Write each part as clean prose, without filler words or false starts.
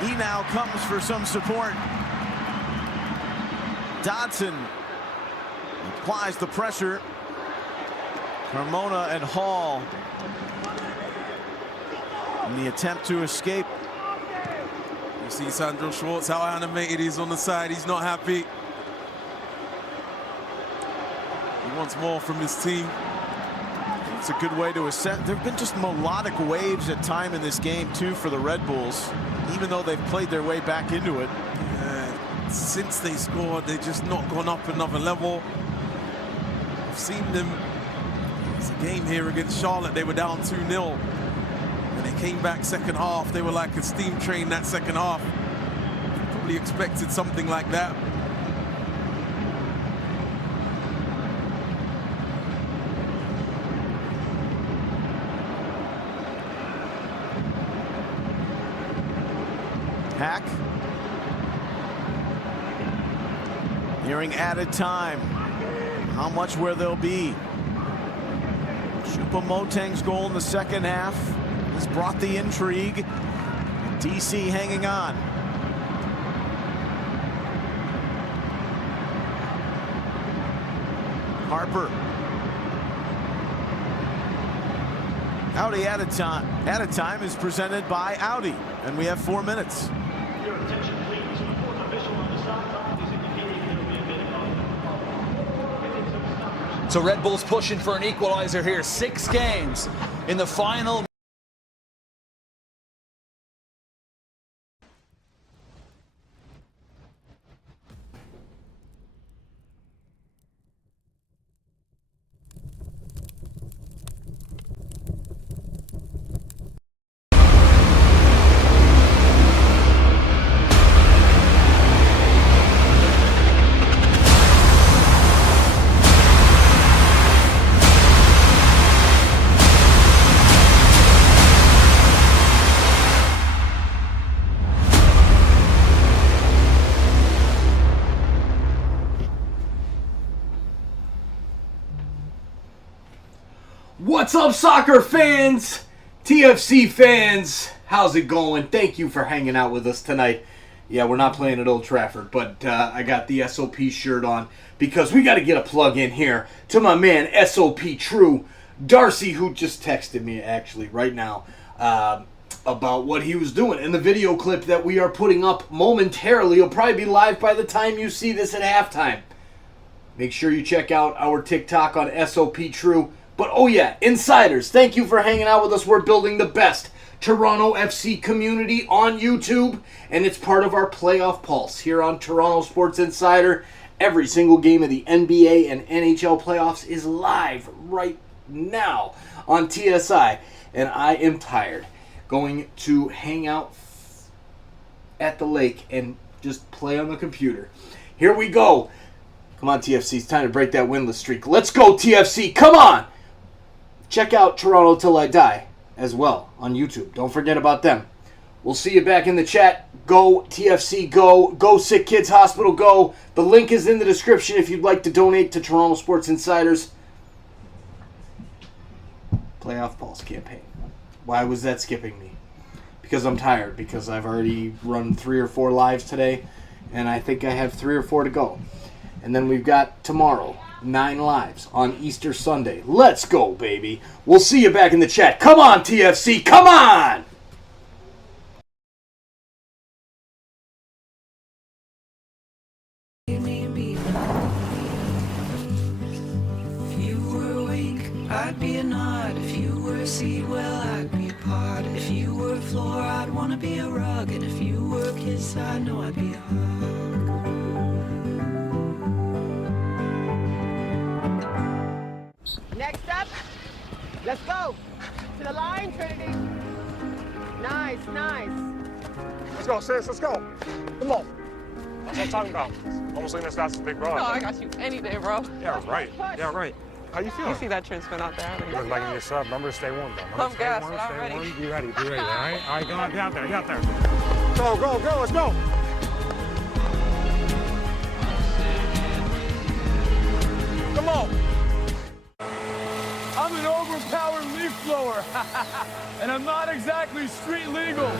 He now comes for some support. Dodson applies the pressure. Carmona and Hall in the attempt to escape. You see Sandro Schwartz, how animated he's on the side. He's not happy. He wants more from his team. It's a good way to ascend. There have been just melodic waves at time in this game, too, for the Red Bulls, even though they've played their way back into it. Since they scored, they've just not gone up another level. I've seen them. It's a game here against Charlotte. They were down 2-0. When they came back second half, they were like a steam train that second half. Probably expected something like that. Hack. Nearing added time. How much where they'll be? Choupo-Moting's goal in the second half has brought the intrigue. DC hanging on. Harper. Audi added time. Added time is presented by Audi, and we have 4 minutes. Your attention, please. The fourth official on the sideline is indicating there will be a minute. So Red Bulls pushing for an equalizer here. 6 games in the final. What's up, soccer fans, TFC fans? How's it going? Thank you for hanging out with us tonight. Yeah, we're not playing at Old Trafford, but I got the SOP shirt on because we got to get a plug in here to my man SOP True Darcy, who just texted me actually right now about what he was doing. And the video clip that we are putting up momentarily will probably be live by the time you see this at halftime. Make sure you check out our TikTok on SOP True. But oh yeah, insiders, thank you for hanging out with us. We're building the best Toronto FC community on YouTube, and it's part of our playoff pulse here on Toronto Sports Insider. Every single game of the NBA and NHL playoffs is live right now on TSI, and I am tired. Going to hang out at the lake and just play on the computer. Here we go. Come on, TFC. It's time to break that winless streak. Let's go, TFC. Come on. Check out Toronto Till I Die as well on YouTube. Don't forget about them. We'll see you back in the chat. Go, TFC, go. Go, Sick Kids Hospital, go. The link is in the description if you'd like to donate to Toronto Sports Insiders. Playoff Pulse campaign. Why was that skipping me? Because I'm tired. Because I've already run 3 or 4 lives today. And I think I have 3 or 4 to go. And then we've got tomorrow. 9 lives on Easter Sunday. Let's go, baby. We'll see you back in the chat. Come on, TFC. Come on! If you were awake, I'd be a nod. If you were a seed, well, I'd be a pod. If you were a floor, I'd want to be a rug. And if you were a kiss, I know I'd be a hug. Next up, let's go. To the line, Trinity. Nice, nice. Let's go, sis, let's go. Come on. That's what I'm talking about. Almost like that's as big, bro. No, I got you any day, bro. Yeah, right. Yeah, right. How you feeling? You see that trend spin out there? You're liking your sub. Remember to stay warm, though. I'm gassed, but I'm ready. Be ready, all right? All right, go on, get out there, get out there. Go, go, go, let's go. Come on. I'm an overpowered leaf blower, and I'm not exactly street legal.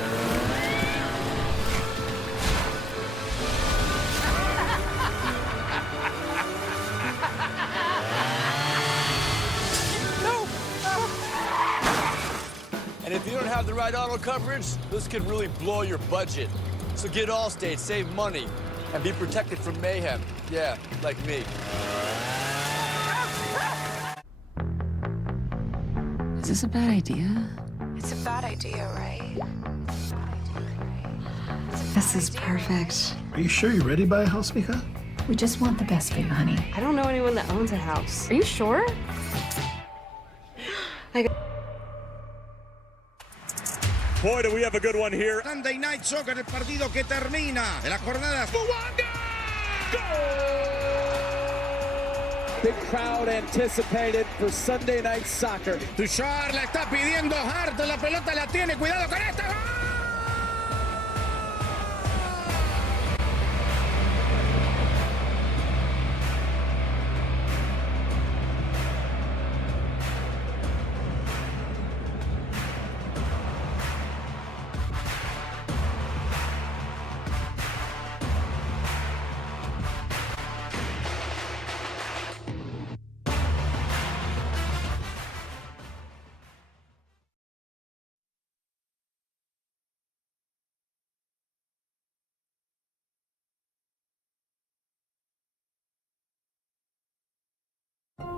right auto coverage, this could really blow your budget. So get Allstate, save money, and be protected from mayhem. Yeah, like me. Is this a bad idea? It's a bad idea, right? This is perfect. Are you sure you're ready to buy a house, Mika? We just want the best for you, honey. I don't know anyone that owns a house. Are you sure? Boy, do we have a good one here. Sunday Night Soccer, el partido que termina de la jornada. Big crowd anticipated for Sunday Night Soccer. Tuchar la está pidiendo Hart, la pelota la tiene, cuidado con esta.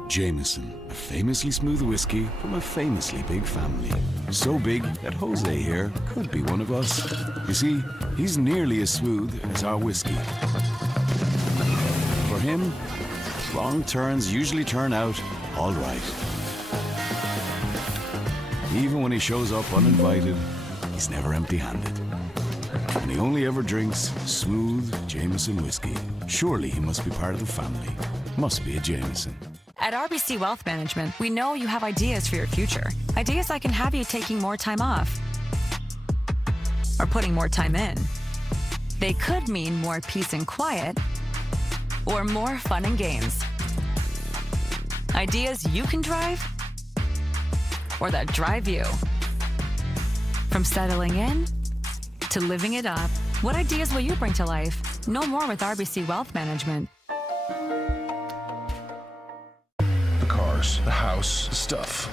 Jameson, a famously smooth whiskey from a famously big family. So big that Jose here could be one of us. You see, he's nearly as smooth as our whiskey. For him, wrong turns usually turn out all right. Even when he shows up uninvited, he's never empty-handed. And he only ever drinks smooth Jameson whiskey. Surely he must be part of the family. Must be a Jameson. At RBC Wealth Management, we know you have ideas for your future. Ideas that can have you taking more time off or putting more time in. They could mean more peace and quiet or more fun and games. Ideas you can drive or that drive you. From settling in to living it up, what ideas will you bring to life? Know more with RBC Wealth Management. The house, stuff.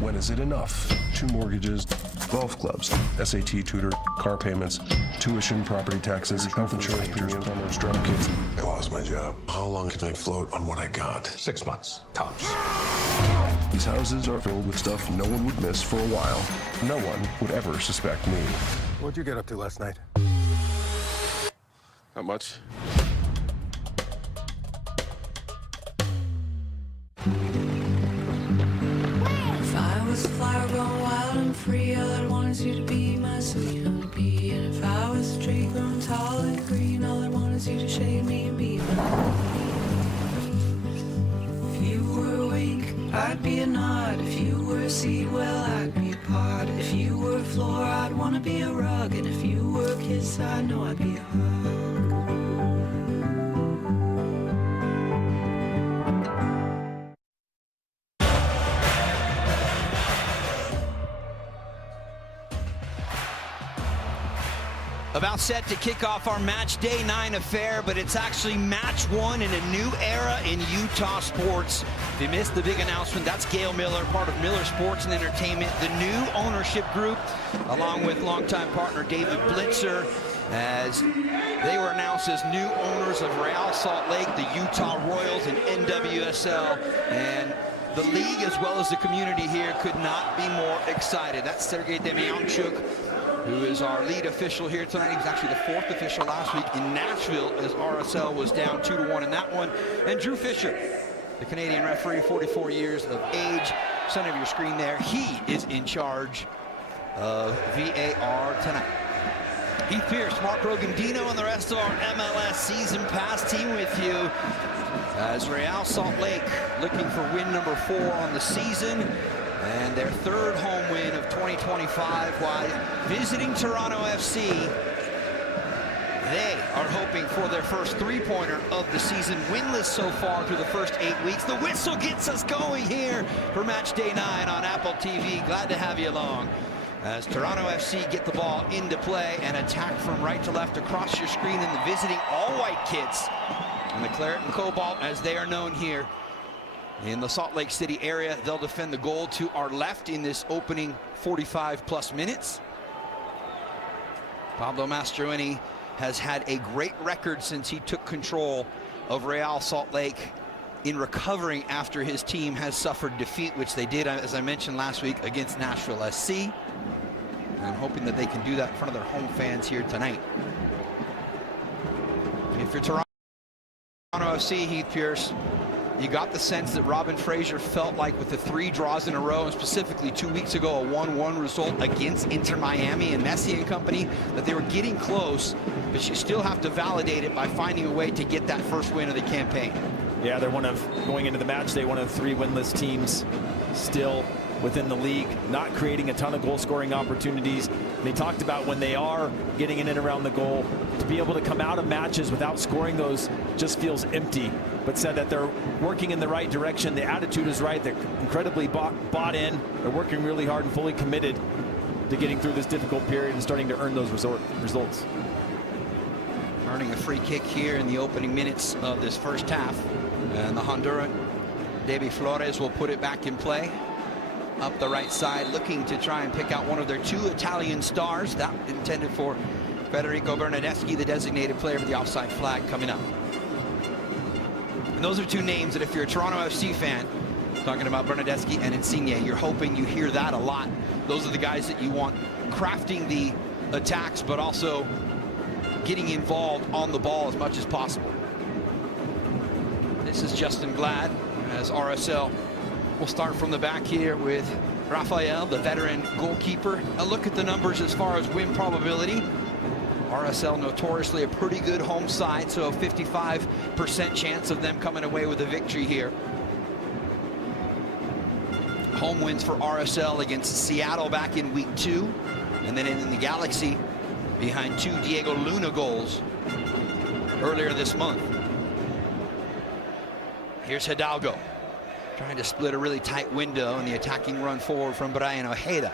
When is it enough? 2 mortgages, golf clubs, SAT tutor, car payments, tuition, property taxes, health insurance premiums, plumbers, drum kits. I lost my job. How long can I float on what I got? 6 months, tops. These houses are filled with stuff no one would miss for a while. No one would ever suspect me. What'd you get up to last night? Not much. Flower grown wild and free, all I want is you to be my sweet honeybee. And if I was a tree grown tall and green, all I want is you to shade me and be my honeybee. If you were a wink, I'd be a nod. If you were a seed, well, I'd be a pod. If you were a floor, I'd want to be a rug. And if you were a kiss, I know I'd be a hug. About set to kick off our match day 9 affair, but it's actually match 1 in a new era in Utah sports. If you missed the big announcement, that's Gail Miller, part of Miller Sports and Entertainment, the new ownership group, along with longtime partner David Blitzer, as they were announced as new owners of Real Salt Lake, the Utah Royals, and NWSL. And the league, as well as the community here, could not be more excited. That's Sergei Demyanchuk, who is our lead official here tonight. He was actually the 4th official last week in Nashville as RSL was down 2-1 in that one. And Drew Fisher, the Canadian referee, 44 years of age. Center of your screen there. He is in charge of VAR tonight. Heath Pierce, Mark Rogandino, and the rest of our MLS season pass team with you as Real Salt Lake looking for win number 4 on the season, and their 3rd home win of 2025 while visiting Toronto FC. They are hoping for their first 3-pointer of the season, winless so far through the first 8 weeks. The whistle gets us going here for match day 9 on Apple TV. Glad to have you along as Toronto FC get the ball into play and attack from right to left across your screen in the visiting all-white kits and the Claret and Cobalt, as they are known here in the Salt Lake City area. They'll defend the goal to our left in this opening 45+ minutes. Pablo Mastroeni has had a great record since he took control of Real Salt Lake in recovering after his team has suffered defeat, which they did, as I mentioned last week, against Nashville SC. And I'm hoping that they can do that in front of their home fans here tonight. If you're Toronto FC, Heath Pierce, you got the sense that Robin Fraser felt like with the 3 draws in a row, and specifically 2 weeks ago, a 1-1 result against Inter Miami and Messi and company, that they were getting close, but you still have to validate it by finding a way to get that first win of the campaign. Yeah, they're going into the match day, one of the 3 winless teams still within the league, not creating a ton of goal-scoring opportunities. And they talked about when they are getting in and around the goal, to be able to come out of matches without scoring those just feels empty, but said that they're working in the right direction. The attitude is right. They're incredibly bought in. They're working really hard and fully committed to getting through this difficult period and starting to earn those results. Earning a free kick here in the opening minutes of this first half. And the Honduran, David Flores, will put it back in play. Up the right side, looking to try and pick out one of their 2 Italian stars. That intended for Federico Bernardeschi, the designated player with the offside flag coming up. And those are 2 names that if you're a Toronto FC fan, talking about Bernardeschi and Insigne, you're hoping you hear that a lot. Those are the guys that you want crafting the attacks, but also getting involved on the ball as much as possible. This is Justin Glad as RSL will start from the back here with Rafael, the veteran goalkeeper. A look at the numbers as far as win probability. RSL notoriously a pretty good home side, so a 55% chance of them coming away with a victory here. Home wins for RSL against Seattle back in week 2, and then in the Galaxy behind 2 Diego Luna goals earlier this month. Here's Hidalgo trying to split a really tight window in the attacking run forward from Brian Ojeda.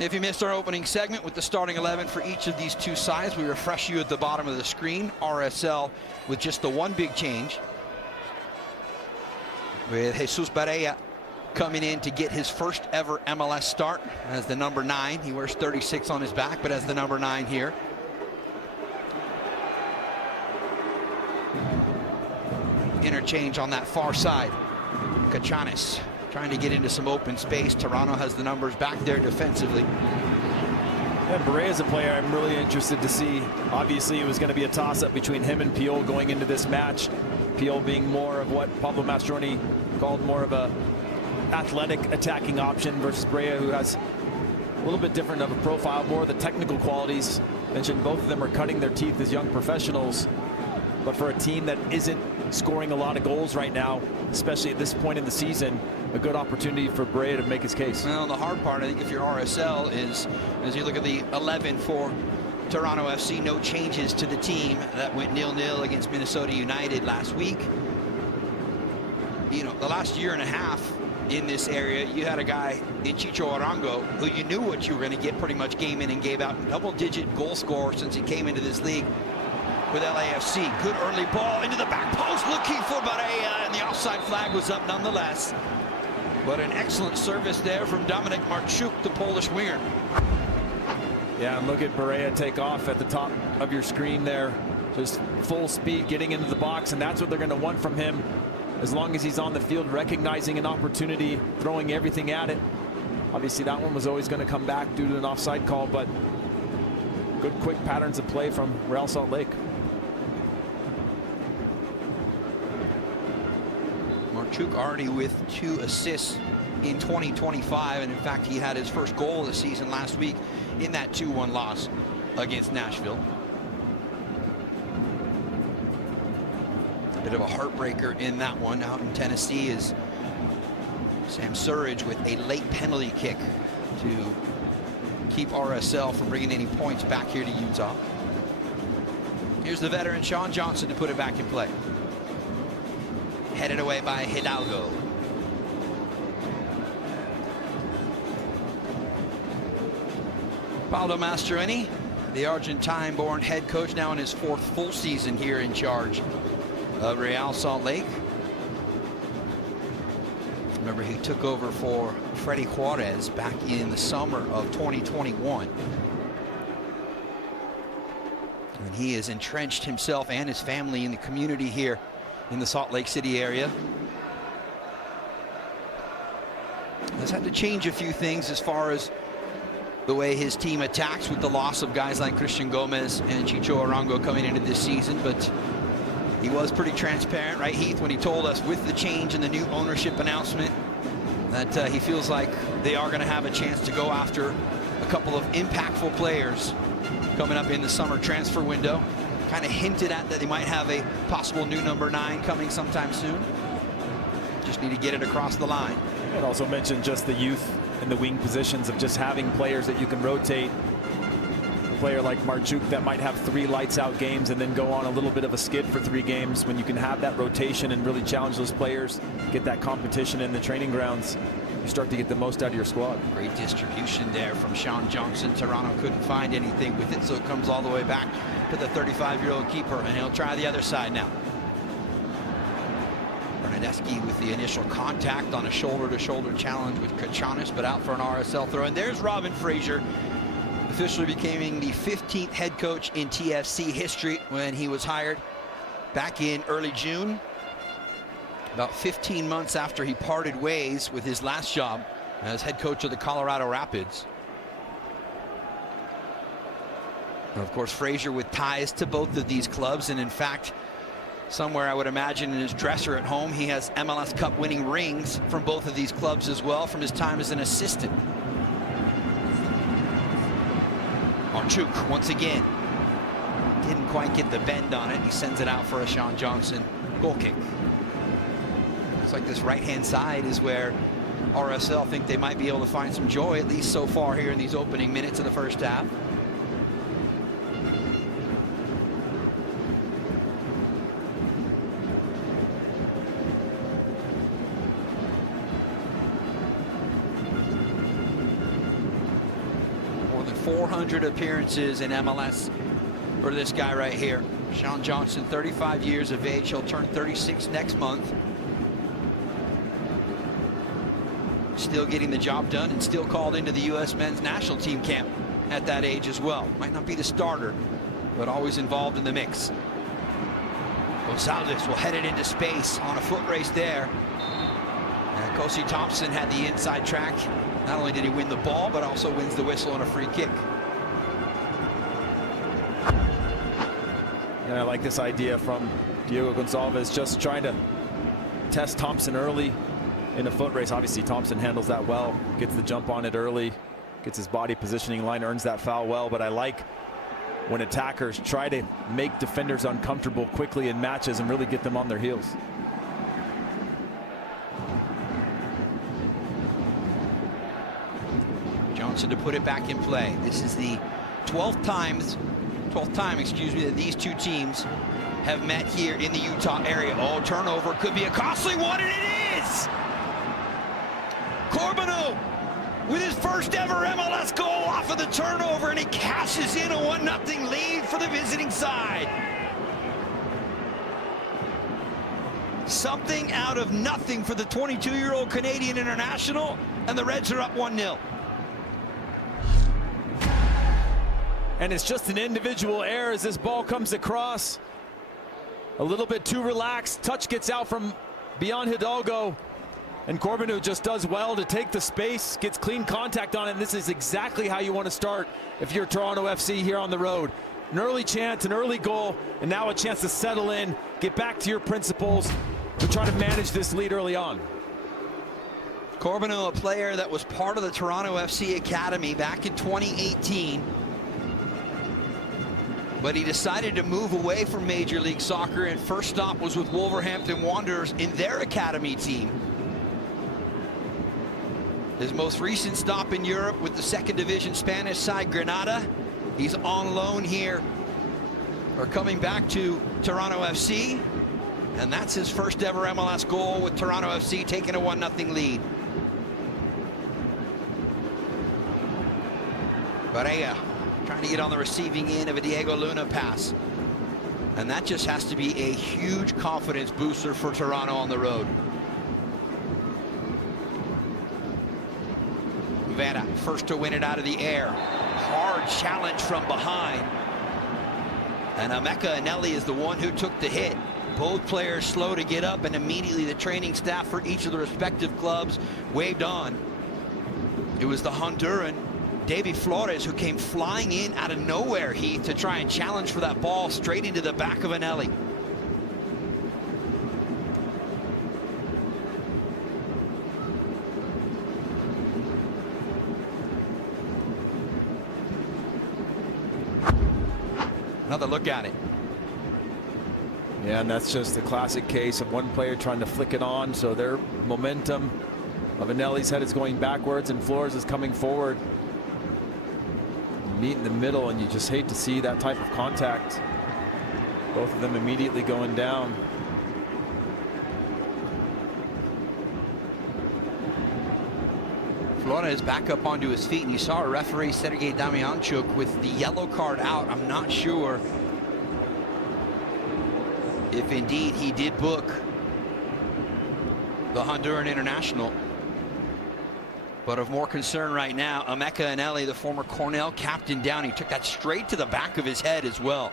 If you missed our opening segment with the starting 11 for each of these 2 sides, we refresh you at the bottom of the screen. RSL with just the 1 big change, with Jesus Barea coming in to get his first ever MLS start as the number 9. He wears 36 on his back, but as the number 9 here. Interchange on that far side. Cachanes trying to get into some open space. Toronto has the numbers back there defensively. And Barea is a player I'm really interested to see. Obviously, it was going to be a toss-up between him and Piol going into this match. Piol being more of what Pablo Mastroeni called more of a athletic attacking option versus Barea, who has a little bit different of a profile, more of the technical qualities. Mentioned both of them are cutting their teeth as young professionals, but for a team that isn't scoring a lot of goals right now, especially at this point in the season, a good opportunity for Barea to make his case. Well, the hard part, I think, if you're RSL, is as you look at the 11 for Toronto FC, no changes to the team that went 0-0 against Minnesota United last week. You know, the last year and a half in this area, you had a guy in Chicho Arango who you knew what you were going to get pretty much game in and game out. Double-digit goal scorer since he came into this league with LAFC. Good early ball into the back post, looking for Barea, and the offside flag was up nonetheless. But an excellent service there from Dominik Marchuk, the Polish winger. Yeah, and look at Barea take off at the top of your screen there. Just full speed getting into the box, and that's what they're going to want from him. As long as he's on the field, recognizing an opportunity, throwing everything at it. Obviously, that one was always going to come back due to an offside call, but good quick patterns of play from Real Salt Lake. Marchuk already with 2 assists in 2025, and in fact he had his first goal of the season last week in that 2-1 loss against Nashville. A bit of a heartbreaker in that one. Out in Tennessee is Sam Surridge with a late penalty kick to keep RSL from bringing any points back here to Utah. Here's the veteran Sean Johnson to put it back in play. Headed away by Hidalgo. Pablo Mastroeni, the Argentine-born head coach, now in his 4th full season here in charge of Real Salt Lake. Remember, he took over for Freddie Juarez back in the summer of 2021. And he has entrenched himself and his family in the community here in the Salt Lake City area. Has had to change a few things as far as the way his team attacks with the loss of guys like Christian Gomez and Chicho Arango coming into this season, but he was pretty transparent, right, Heath, when he told us with the change in the new ownership announcement that he feels like they are going to have a chance to go after a couple of impactful players coming up in the summer transfer window. Kind of hinted at that they might have a possible new number 9 coming sometime soon. Just need to get it across the line. And also mentioned just the youth in the wing positions of just having players that you can rotate. A player like Marchuk that might have 3 lights out games and then go on a little bit of a skid for 3 games. When you can have that rotation and really challenge those players, get that competition in the training grounds, you start to get the most out of your squad. Great distribution there from Sean Johnson. Toronto couldn't find anything with it, so it comes all the way back to the 35-year-old keeper, and he'll try the other side now. Bernadeschi with the initial contact on a shoulder-to-shoulder challenge with Kachanis, but out for an RSL throw. And there's Robin Fraser, officially becoming the 15th head coach in TFC history when he was hired back in early June, about 15 months after he parted ways with his last job as head coach of the Colorado Rapids. And of course, Fraser with ties to both of these clubs, and in fact, somewhere I would imagine in his dresser at home, he has MLS Cup winning rings from both of these clubs as well from his time as an assistant. Marchuk once again didn't quite get the bend on it. He sends it out for a Sean Johnson goal kick. Looks like this right-hand side is where RSL think they might be able to find some joy, at least so far here in these opening minutes of the first half. More than 400 appearances in MLS for this guy right here. Sean Johnson, 35 years of age. He'll turn 36 next month. Still getting the job done and still called into the U.S. men's national team camp at that age as well. Might not be the starter, but always involved in the mix. Gonzalez will head it into space on a foot race there. And Kosi Thompson had the inside track. Not only did he win the ball, but also wins the whistle on a free kick. And I like this idea from Diego Gonzalez, just trying to test Thompson early in a foot race. Obviously, Thompson handles that well, gets the jump on it early, gets his body positioning line, earns that foul well. But I like when attackers try to make defenders uncomfortable quickly in matches and really get them on their heels. Johnson to put it back in play. This is the 12th time, that these two teams have met here in the Utah area. Oh, turnover could be a costly one, and it is! Corbeanu with his first ever MLS goal off of the turnover, and he cashes in a 1-0 lead for the visiting side. Something out of nothing for the 22-year-old Canadian international, and the Reds are up 1-0. And it's just an individual error as this ball comes across. A little bit too relaxed. Touch gets out from beyond Hidalgo. And Corbeanu just does well to take the space, gets clean contact on it. And this is exactly how you want to start if you're Toronto FC here on the road. An early chance, an early goal, and now a chance to settle in, get back to your principles, to try to manage this lead early on. Corbeanu, a player that was part of the Toronto FC Academy back in 2018. But he decided to move away from Major League Soccer, and first stop was with Wolverhampton Wanderers in their academy team. His most recent stop in Europe with the second division Spanish side Granada. He's on loan here, or coming back to Toronto FC. And that's his first ever MLS goal with Toronto FC taking a 1-0 lead. Barea trying to get on the receiving end of a Diego Luna pass. And that just has to be a huge confidence booster for Toronto on the road. first to win it out of the air. Hard challenge from behind. And Emeka Eneli is the one who took the hit. Both players slow to get up, and immediately the training staff for each of the respective clubs waved on. It was the Honduran, Davy Flores, who came flying in out of nowhere, Heath, to try and challenge for that ball straight into the back of Eneli. Another look at it. Yeah, and that's just a classic case of one player trying to flick it on, so their momentum of Eneli's head is going backwards and Flores is coming forward. You meet in the middle, and you just hate to see that type of contact. Both of them immediately going down. Flores back up onto his feet, and you saw a referee, Sergei Damianchuk, with the yellow card out. I'm not sure if indeed he did book the Honduran international. But of more concern right now, Emeka Eneli, the former Cornell captain, down. He took that straight to the back of his head as well.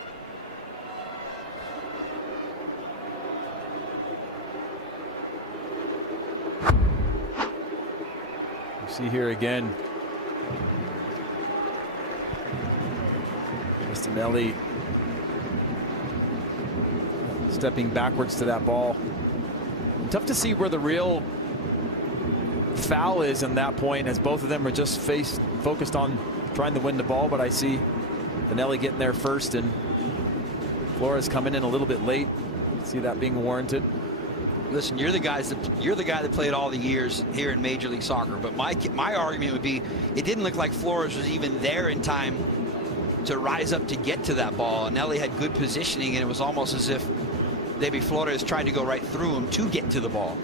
You see here again, just Eneli stepping backwards to that ball. Tough to see where the real foul is in that point, as both of them are just focused on trying to win the ball. But I see Eneli getting there first and Flores coming in a little bit late. See that being warranted. Listen, you're the guy that played all the years here in Major League Soccer. But my argument would be, it didn't look like Flores was even there in time to rise up to get to that ball. Eneli had good positioning, and it was almost as if Davy Flores tried to go right through him to get to the ball.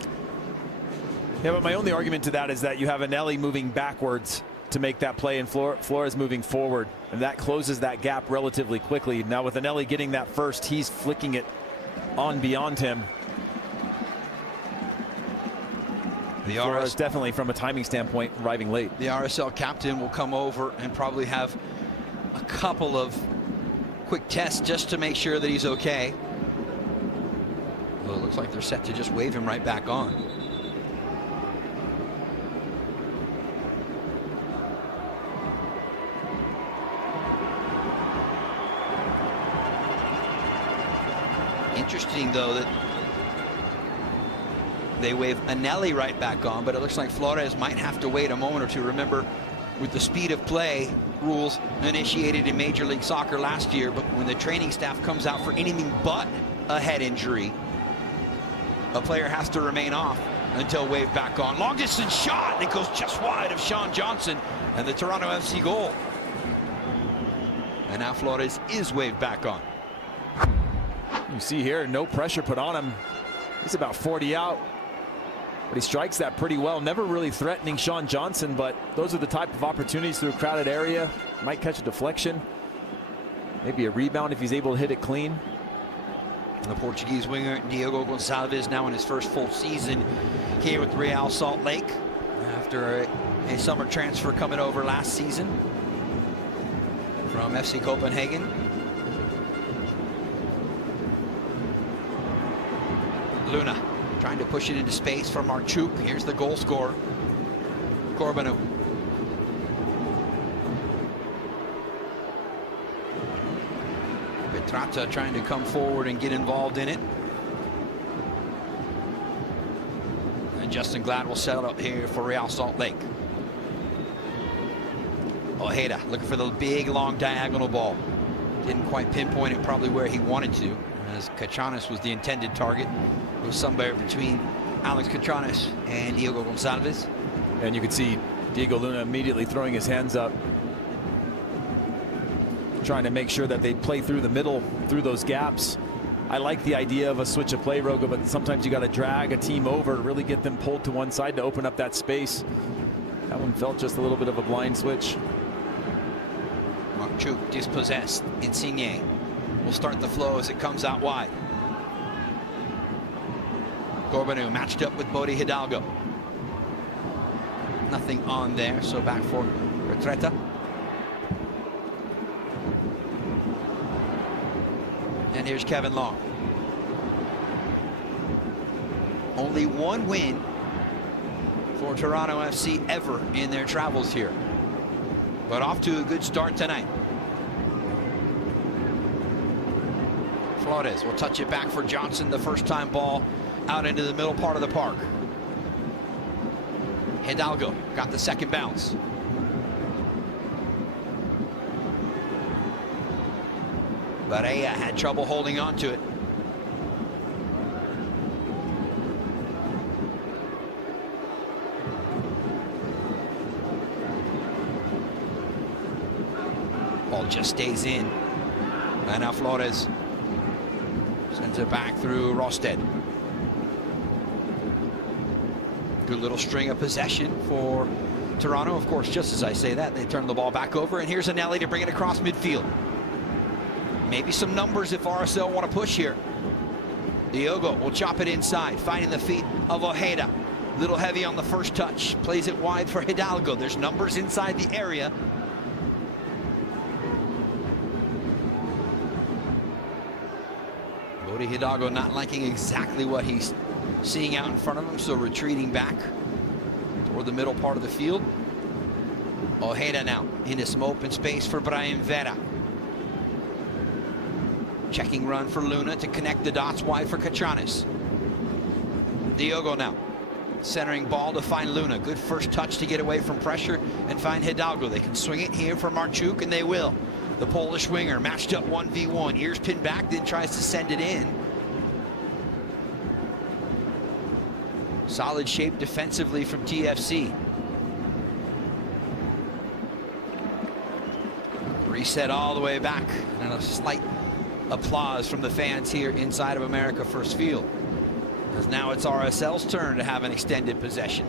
Yeah, but my only argument to that is that you have Eneli moving backwards to make that play and Flores moving forward, and that closes that gap relatively quickly. Now with Eneli getting that first, he's flicking it on beyond him. The Flores definitely, from a timing standpoint, arriving late. The RSL captain will come over and probably have a couple of quick tests just to make sure that he's okay. Well, it looks like they're set to just wave him right back on. Interesting, though, that they wave Eneli right back on, but it looks like Flores might have to wait a moment or two. Remember, with the speed of play rules initiated in Major League Soccer last year, but when the training staff comes out for anything but a head injury, a player has to remain off until waved back on. Long distance shot, and it goes just wide of Sean Johnson and the Toronto FC goal. And now Flores is waved back on. You see here, no pressure put on him. He's about 40 out, but he strikes that pretty well. Never really threatening Sean Johnson, but those are the type of opportunities through a crowded area. Might catch a deflection, maybe a rebound if he's able to hit it clean. The Portuguese winger Diogo Gonçalves now in his first full season here with Real Salt Lake after a summer transfer coming over last season from FC Copenhagen. Luna trying to push it into space for Marchuk. Here's the goal scorer, Corbanu. Petrata trying to come forward and get involved in it. And Justin Glad will set up here for Real Salt Lake. Ojeda looking for the big long diagonal ball. Didn't quite pinpoint it probably where he wanted to, as Cachanes was the intended target. It was somewhere between Alex Cachanes and Diogo Gonçalves. And you can see Diego Luna immediately throwing his hands up, trying to make sure that they play through the middle, through those gaps. I like the idea of a switch of play, Roga, but sometimes you got to drag a team over, really get them pulled to one side to open up that space. That one felt just a little bit of a blind switch. Marchuk dispossessed. Insigne will start the flow as it comes out wide. Corbanu matched up with Bodie Hidalgo. Nothing on there, so back for Petretta. And here's Kevin Long. Only one win for Toronto FC ever in their travels here. But off to a good start tonight. Flores will touch it back for Johnson. The first time ball out into the middle part of the park. Hidalgo got the second bounce. Barea had trouble holding on to it. Ball just stays in. And now Flores sends it back through Rosted. Good little string of possession for Toronto. Of course, just as I say that, they turn the ball back over. And here's Anelli to bring it across midfield. Maybe some numbers if RSL want to push here. Diogo will chop it inside, finding the feet of Ojeda. Little heavy on the first touch. Plays it wide for Hidalgo. There's numbers inside the area. Bodie Hidalgo not liking exactly what he's seeing out in front of him, so retreating back toward the middle part of the field. Ojeda now into some open space for Brian Vera. Checking run for Luna to connect the dots wide for Cachanes. Diogo now centering ball to find Luna. Good first touch to get away from pressure and find Hidalgo. They can swing it here for Marchuk, and they will. The Polish winger matched up 1v1. Ears pinned back, then tries to send it in. Solid shape defensively from TFC. Reset all the way back, and a slight applause from the fans here inside of America First Field, as now it's RSL's turn to have an extended possession.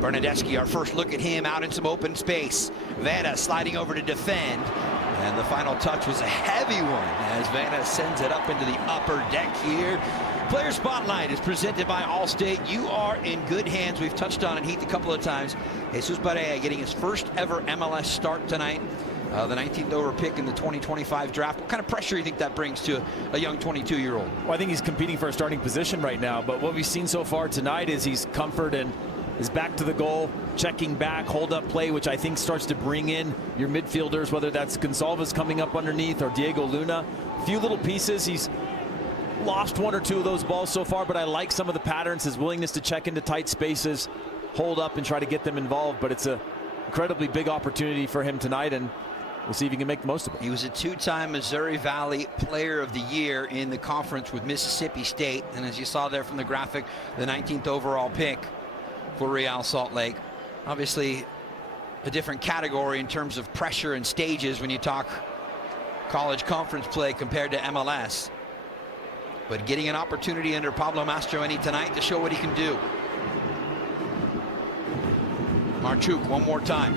Bernadeschi, our first look at him out in some open space. Vanna sliding over to defend, and the final touch was a heavy one as Vanna sends it up into the upper deck here. Player Spotlight is presented by Allstate. You are in good hands. We've touched on it, Heath, a couple of times. Jesus Barea getting his first ever MLS start tonight. The 19th over pick in the 2025 draft. What kind of pressure do you think that brings to a young 22-year-old? Well, I think he's competing for a starting position right now, but what we've seen so far tonight is he's comfort and is back to the goal, checking back, hold up play, which I think starts to bring in your midfielders, whether that's Gonçalves coming up underneath or Diego Luna. A few little pieces. He's lost one or two of those balls so far, but I like some of the patterns, his willingness to check into tight spaces, hold up and try to get them involved. But it's an incredibly big opportunity for him tonight, and we'll see if he can make the most of it. He was a two-time Missouri Valley Player of the Year in the conference with Mississippi State, and as you saw there from the graphic, the 19th overall pick for Real Salt Lake. Obviously a different category in terms of pressure and stages when you talk college conference play compared to MLS. But getting an opportunity under Pablo Mastroeni tonight to show what he can do. Marchuk one more time.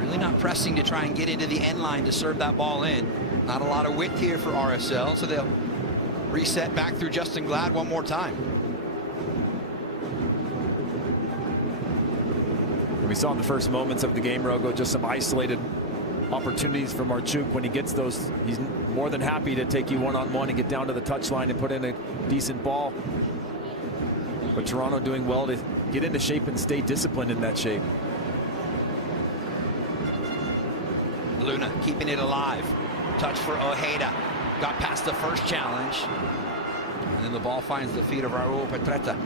Really not pressing to try and get into the end line to serve that ball in. Not a lot of width here for RSL, so they'll reset back through Justin Glad one more time. We saw in the first moments of the game, Rogo, just some isolated opportunities for Marchuk. When he gets those, he's more than happy to take you one-on-one and get down to the touchline and put in a decent ball. But Toronto doing well to get into shape and stay disciplined in that shape. Luna keeping it alive. Touch for Ojeda. Got past the first challenge. And then the ball finds the feet of Raul Petretta.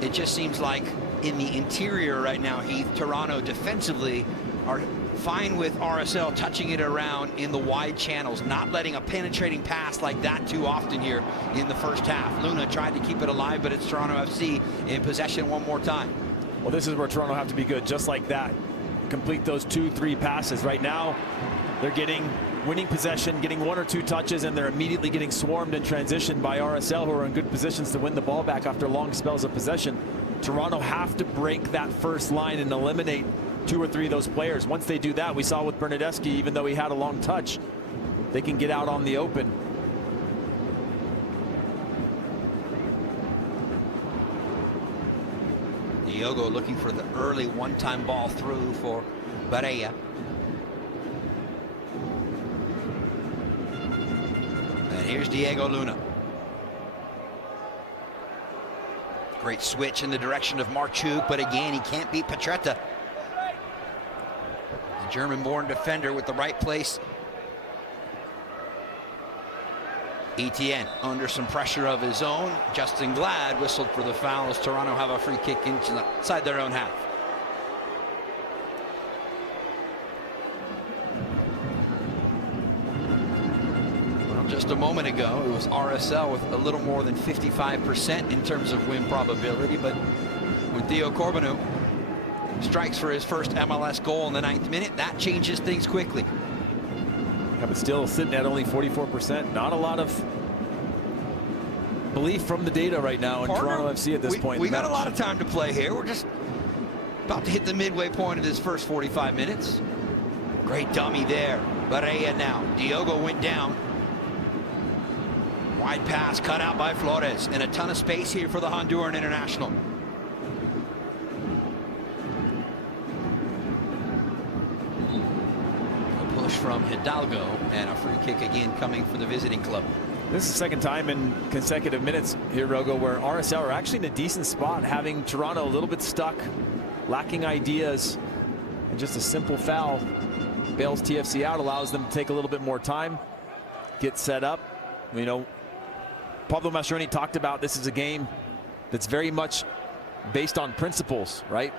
It just seems like in the interior right now, Heath, Toronto defensively are fine with RSL touching it around in the wide channels, not letting a penetrating pass like that too often here in the first half. Luna tried to keep it alive, but it's Toronto FC in possession one more time. Well, this is where Toronto have to be good, just like that. Complete those 2-3 passes. Right now, they're getting winning possession, getting one or two touches, and they're immediately getting swarmed in transition by RSL, who are in good positions to win the ball back after long spells of possession. Toronto have to break that first line and eliminate 2 or 3 of those players. Once they do that, we saw with Bernadeschi, even though he had a long touch, they can get out on the open. Diogo looking for the early one-time ball through for Barea. And here's Diego Luna. Great switch in the direction of Marchuk, but again, he can't beat Petretta. The German-born defender with the right place. Etienne under some pressure of his own. Justin Glad whistled for the foul as Toronto have a free kick inside their own half. Well, just a moment ago, it was RSL with a little more than 55% in terms of win probability, but when Theo Corbeanu strikes for his first MLS goal in the 9th minute, that changes things quickly. Yeah, but still sitting at only 44%. Not a lot of belief from the data right now in Toronto FC at this point. We got a lot of time to play here. We're just about to hit the midway point of this first 45 minutes. Great dummy there. Barea now. Diogo went down. Wide pass cut out by Flores, and a ton of space here for the Honduran international. From Hidalgo, and a free kick again coming for the visiting club. This is the second time in consecutive minutes here, Rogo, where RSL are actually in a decent spot, having Toronto a little bit stuck, lacking ideas, and just a simple foul bails TFC out, allows them to take a little bit more time, get set up. You know, Pablo Mastroeni talked about this is a game that's very much based on principles, right?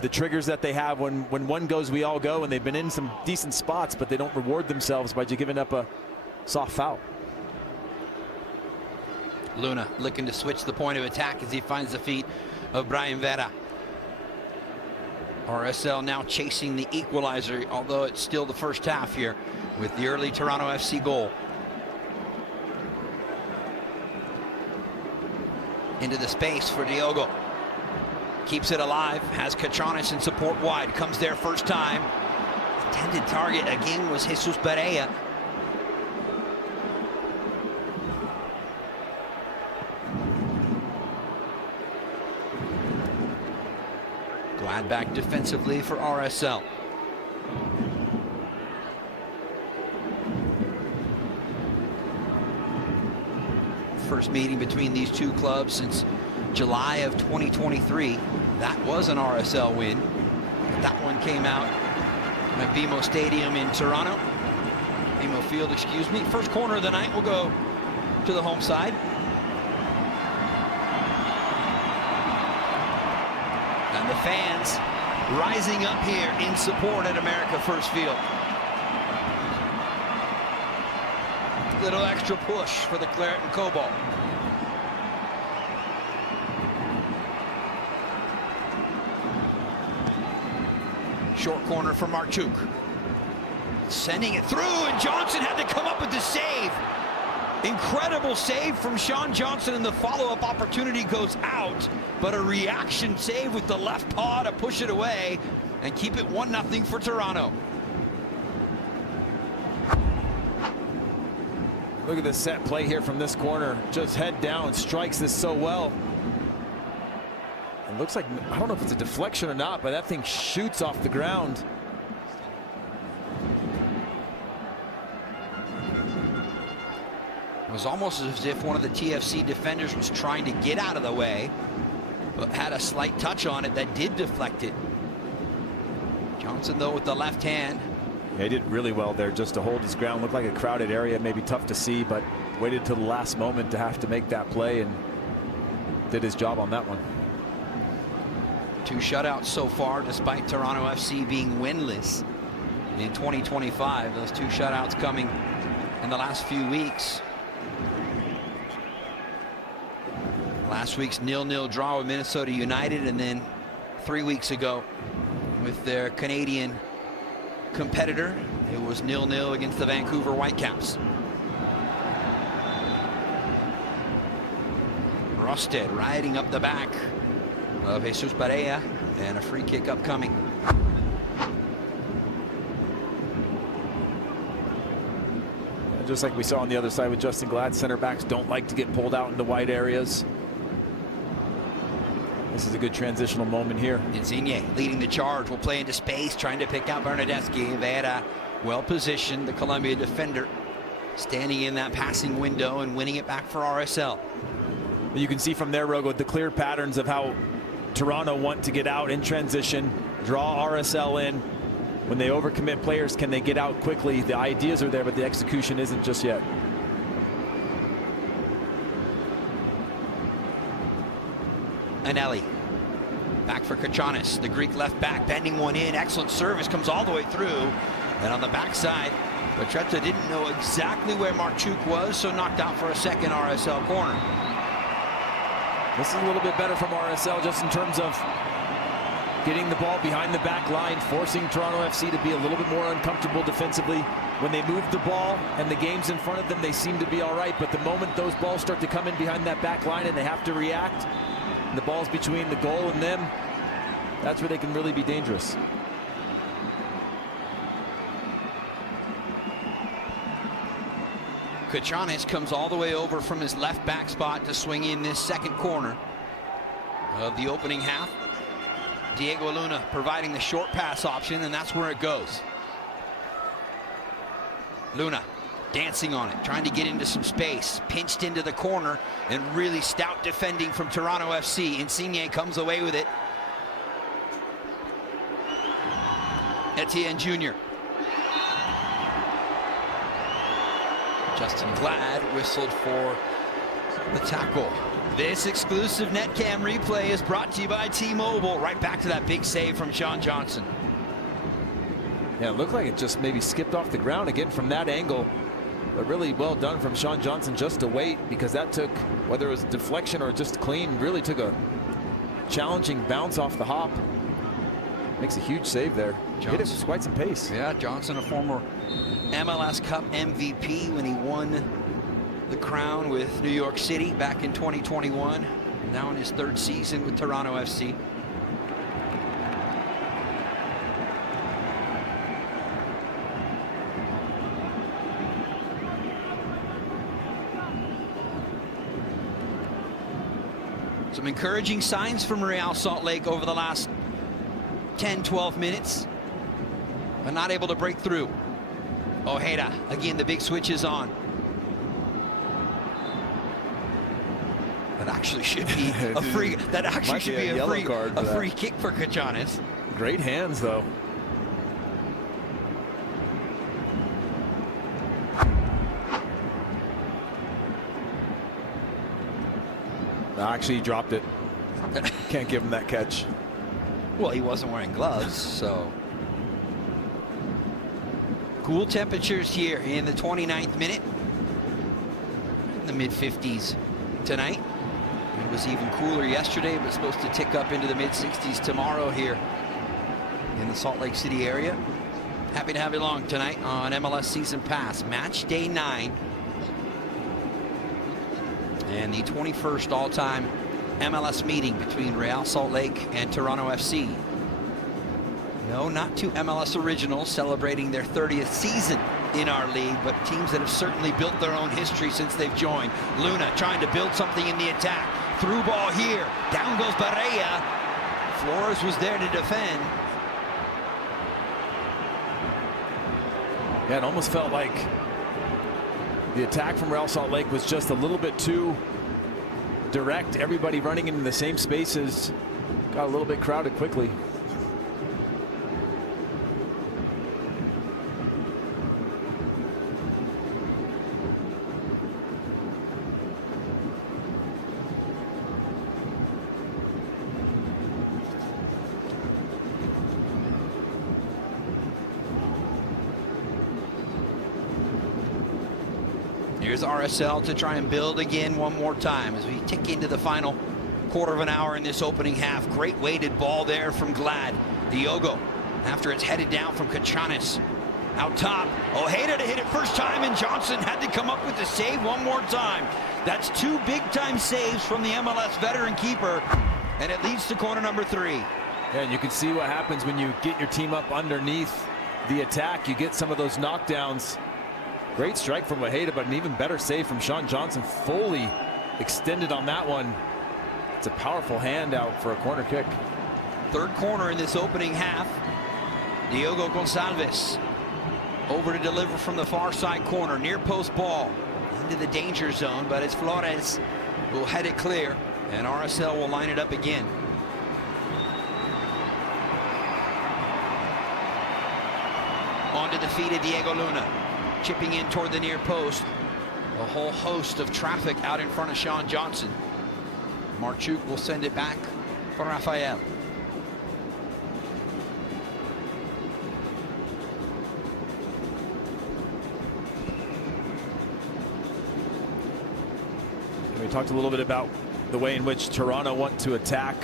The triggers that they have when one goes, we all go, and they've been in some decent spots, but they don't reward themselves by just giving up a soft foul. Luna looking to switch the point of attack as he finds the feet of Brian Vera. RSL now chasing the equalizer, although it's still the first half here with the early Toronto FC goal. Into the space for Diogo. Keeps it alive, has Catronis in support wide, comes there first time. Intended target again was Jesus Barea. Glad back defensively for RSL. First meeting between these two clubs since July of 2023. That was an RSL win, but that one came out at BMO Stadium in Toronto. BMO Field, excuse me. First corner of the night will go to the home side. And the fans rising up here in support at America First Field. Little extra push for the Claret and Cobalt. Short corner for Marchuk. Sending it through, and Johnson had to come up with the save. Incredible save from Sean Johnson, and the follow-up opportunity goes out, but a reaction save with the left paw to push it away and keep it 1-0 for Toronto. Look at this set play here from this corner. Just head down, strikes this so well. It looks like, I don't know if it's a deflection or not, but that thing shoots off the ground. It was almost as if one of the TFC defenders was trying to get out of the way, but had a slight touch on it that did deflect it. Johnson, though, with the left hand. Yeah, he did really well there just to hold his ground. Looked like a crowded area, maybe tough to see, but waited till the last moment to have to make that play and did his job on that one. 2 shutouts so far, despite Toronto FC being winless in 2025. Those 2 shutouts coming in the last few weeks. Last week's 0-0 draw with Minnesota United, and then 3 weeks ago with their Canadian competitor, it was 0-0 against the Vancouver Whitecaps. Rosted riding up the back of Jesus Barea, and a free kick upcoming. Just like we saw on the other side with Justin Glad, center backs don't like to get pulled out into wide areas. This is a good transitional moment here. Insigne leading the charge, will play into space, trying to pick out Bernadeschi. Vera well positioned, the Colombia defender, standing in that passing window and winning it back for RSL. You can see from there, Rogo, the clear patterns of how Toronto want to get out in transition, draw RSL in. When they overcommit players, can they get out quickly? The ideas are there, but the execution isn't just yet. Anelli back for Kachanis, the Greek left back, bending one in. Excellent service, comes all the way through. And on the backside, Petretta didn't know exactly where Marchuk was, so knocked out for a second RSL corner. This is a little bit better from RSL just in terms of getting the ball behind the back line, forcing Toronto FC to be a little bit more uncomfortable defensively. When they move the ball and the game's in front of them, they seem to be all right. But the moment those balls start to come in behind that back line and they have to react, and the ball's between the goal and them, that's where they can really be dangerous. Kachanis comes all the way over from his left back spot to swing in this second corner of the opening half. Diego Luna providing the short pass option, and that's where it goes. Luna dancing on it, trying to get into some space, pinched into the corner, and really stout defending from Toronto FC. Insigne comes away with it. Etienne Jr. Justin Glad whistled for the tackle. This exclusive NetCam replay is brought to you by T-Mobile. Right back to that big save from Sean Johnson. Yeah, it looked like it just maybe skipped off the ground again from that angle. But really well done from Sean Johnson just to wait, because that took, whether it was deflection or just clean, really took a challenging bounce off the hop. Makes a huge save there. Johnson. Hit it with quite some pace. Yeah, Johnson, a former MLS Cup MVP when he won the crown with New York City back in 2021. Now in his third season with Toronto FC. Some encouraging signs from Real Salt Lake over the last 10-12 minutes, but not able to break through. Ojeda, again, the big switch is on. That actually should be a free. That actually should be a free kick for Kachanis. Great hands, though. Actually, he dropped it. Can't give him that catch. Well, he wasn't wearing gloves, so. Cool temperatures here in the 29th minute. In the mid-50s tonight. It was even cooler yesterday, but supposed to tick up into the mid-60s tomorrow here in the Salt Lake City area. Happy to have you along tonight on MLS Season Pass, Match Day 9. And the 21st all-time MLS meeting between Real Salt Lake and Toronto FC. No, not two MLS originals celebrating their 30th season in our league, but teams that have certainly built their own history since they've joined. Luna trying to build something in the attack. Through ball here. Down goes Barea. Flores was there to defend. Yeah, it almost felt like the attack from Real Salt Lake was just a little bit too direct. Everybody running into the same spaces. Got a little bit crowded quickly. Here's RSL to try and build again one more time as we tick into the final quarter of an hour in this opening half. Great weighted ball there from Glad. Diogo, after it's headed down from Kachanis. Out top, Ojeda to hit it first time, and Johnson had to come up with the save one more time. That's two big-time saves from the MLS veteran keeper, and it leads to corner number 3. Yeah, and you can see what happens when you get your team up underneath the attack. You get some of those knockdowns. Great strike from Ojeda, but an even better save from Sean Johnson. Fully extended on that one. It's a powerful handout for a corner kick. Third corner in this opening half. Diogo Gonçalves over to deliver from the far side corner. Near post ball into the danger zone, but it's Flores who will head it clear, and RSL will line it up again. Onto the feet of Diego Luna, chipping in toward the near post. A whole host of traffic out in front of Sean Johnson. Marchuk will send it back for Rafael. We talked a little bit about the way in which Toronto want to attack,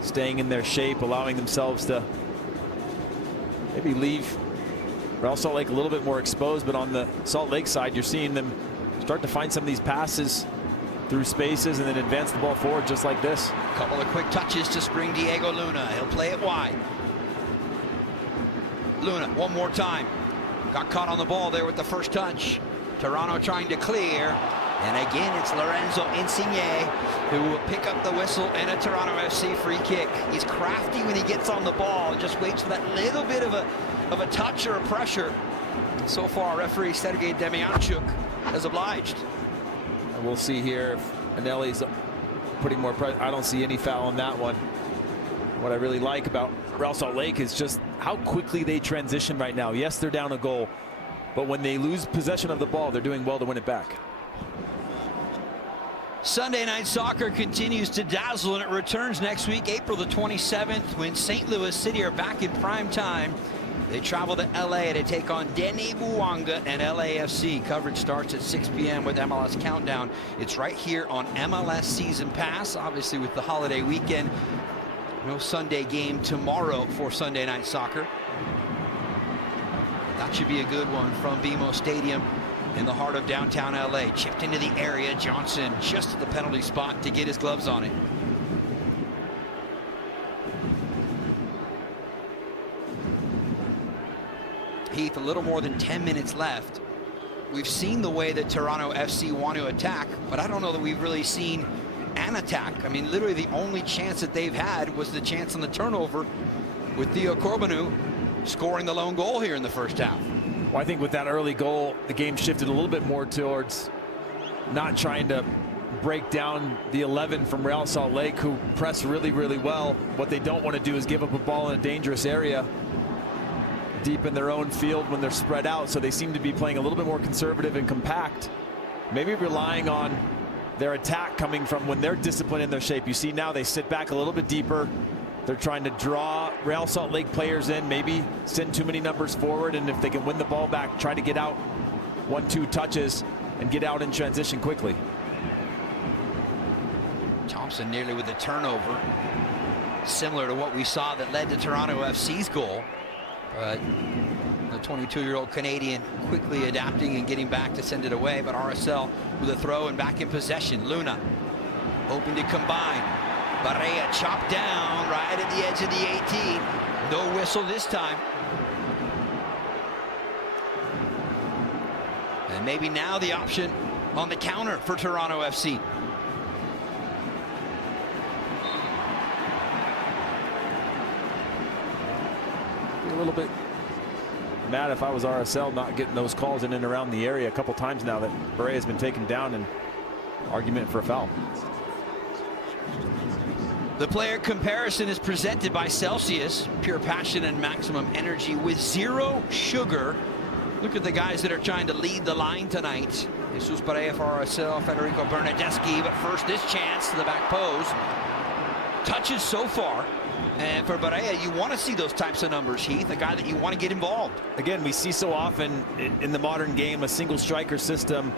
staying in their shape, allowing themselves to maybe leave Real Salt Lake a little bit more exposed. But on the Salt Lake side, you're seeing them start to find some of these passes through spaces and then advance the ball forward just like this. A couple of quick touches to spring Diego Luna. He'll play it wide. Luna one more time. Got caught on the ball there with the first touch. Toronto trying to clear. And again, it's Lorenzo Insigne who will pick up the whistle and a Toronto FC free kick. He's crafty when he gets on the ball. Just waits for that little bit of a touch or a pressure. And so far, referee Sergei Demianchuk has obliged. And we'll see here if Anelli's putting more pressure. I don't see any foul on that one. What I really like about Real Salt Lake is just how quickly they transition right now. Yes, they're down a goal, but when they lose possession of the ball, they're doing well to win it back. Sunday Night Soccer continues to dazzle, and it returns next week, April the 27th, when St. Louis City are back in prime time. They travel to LA to take on Denny Buanga and LAFC. Coverage starts at 6 p.m. with MLS Countdown. It's right here on MLS Season Pass, obviously with the holiday weekend. No Sunday game tomorrow for Sunday Night Soccer. That should be a good one from BMO Stadium in the heart of downtown LA. Chipped into the area. Johnson just at the penalty spot to get his gloves on it. Heath, a little more than 10 minutes left. We've seen the way that Toronto FC want to attack, but I don't know that we've really seen an attack. I mean, literally the only chance that they've had was the chance on the turnover with Theo Corbanu scoring the lone goal here in the first half. Well, I think with that early goal, the game shifted a little bit more towards not trying to break down the 11 from Real Salt Lake, who press really, really well. What they don't want to do is give up a ball in a dangerous area deep in their own field when they're spread out. So they seem to be playing a little bit more conservative and compact, maybe relying on their attack coming from when they're disciplined in their shape. You see now they sit back a little bit deeper. They're trying to draw Real Salt Lake players in, maybe send too many numbers forward, and if they can win the ball back, try to get out 1-2 touches and get out in transition quickly. Thompson nearly with the turnover, similar to what we saw that led to Toronto FC's goal. But the 22-year-old Canadian quickly adapting and getting back to send it away. But RSL with a throw and back in possession. Luna hoping to combine. Barea chopped down right at the edge of the 18. No whistle this time. And maybe now the option on the counter for Toronto FC. A little bit mad if I was RSL not getting those calls in and around the area a couple times now that Barea has been taken down and argument for a foul. The player comparison is presented by Celsius, pure passion and maximum energy with zero sugar. Look at the guys that are trying to lead the line tonight. Jesus Barea for RSL, Federico Bernardeschi, but first this chance to the back post. Touches so far. And for Barea, you want to see those types of numbers, Heath, a guy that you want to get involved. Again, we see so often in the modern game a single striker system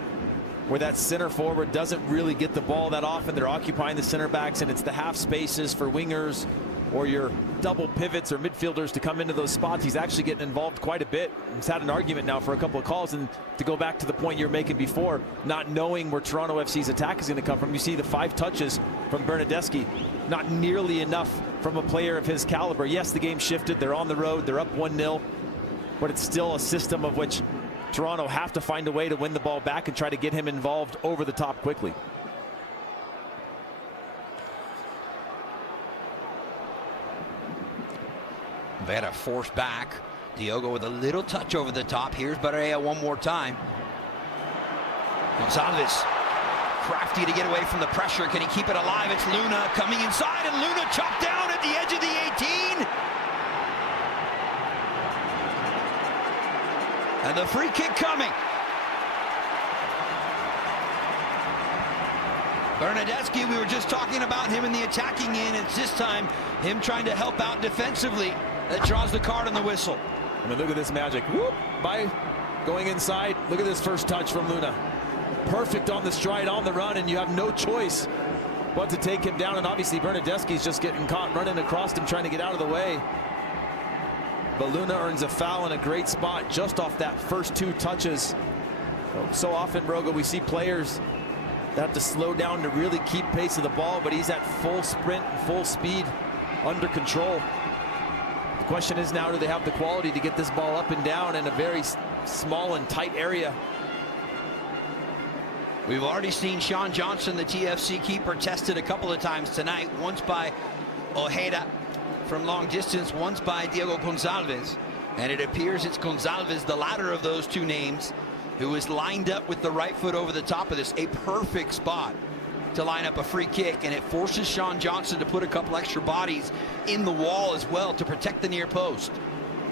where that center forward doesn't really get the ball that often. They're occupying the center backs, and it's the half spaces for wingers or your double pivots or midfielders to come into those spots. He's actually getting involved quite a bit. He's had an argument now for a couple of calls, and to go back to the point you're making before, not knowing where Toronto FC's attack is going to come from. You see the 5 touches from Bernardeschi, not nearly enough from a player of his caliber. Yes, the game shifted. They're on the road. They're up 1-0, but it's still a system of which Toronto have to find a way to win the ball back and try to get him involved over the top quickly. Vera forced back. Diogo with a little touch over the top. Here's Barea one more time. Gonzalez, crafty to get away from the pressure. Can he keep it alive? It's Luna coming inside, and Luna chopped down at the edge of the 18. And the free kick coming. Bernadeschi, we were just talking about him in the attacking end. It's this time him trying to help out defensively that draws the card on the whistle. I mean, look at this magic. Whoop, by going inside. Look at this first touch from Luna. Perfect on the stride, on the run, and you have no choice but to take him down. And obviously Bernadeschi's just getting caught running across him, trying to get out of the way. But Luna earns a foul in a great spot just off that first two touches. So often, Brogo, we see players that have to slow down to really keep pace of the ball, but he's at full sprint and full speed under control. The question is now, do they have the quality to get this ball up and down in a very small and tight area? We've already seen Sean Johnson, the TFC keeper, tested a couple of times tonight. Once by Ojeda from long distance, once by Diego Gonzalez. And it appears it's Gonzalez, the latter of those two names, who is lined up with the right foot over the top of this. A perfect spot to line up a free kick, and it forces Sean Johnson to put a couple extra bodies in the wall as well to protect the near post.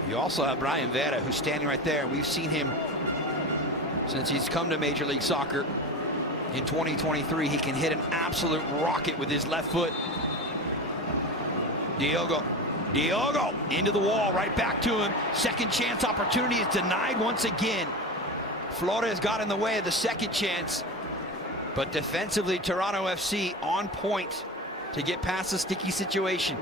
You also have Brian Vera, who's standing right there. We've seen him since he's come to Major League Soccer. In 2023, he can hit an absolute rocket with his left foot. Diogo into the wall, right back to him. Second chance opportunity is denied once again. Flores got in the way of the second chance, but defensively Toronto FC on point to get past a sticky situation.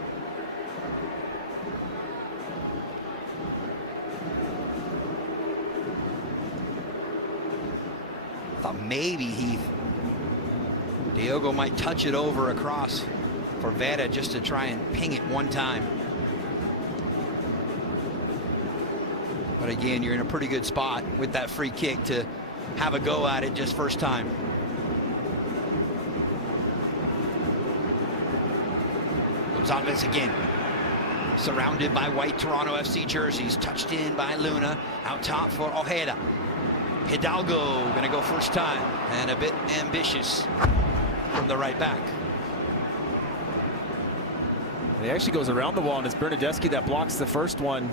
Thought maybe Diogo might touch it over across for Vera just to try and ping it one time. But again, you're in a pretty good spot with that free kick to have a go at it just first time. Gonzalez again, surrounded by white Toronto FC jerseys, touched in by Luna, out top for Ojeda. Hidalgo gonna go first time, and a bit ambitious from the right back. He actually goes around the wall, and it's Bernadeschi that blocks the first one.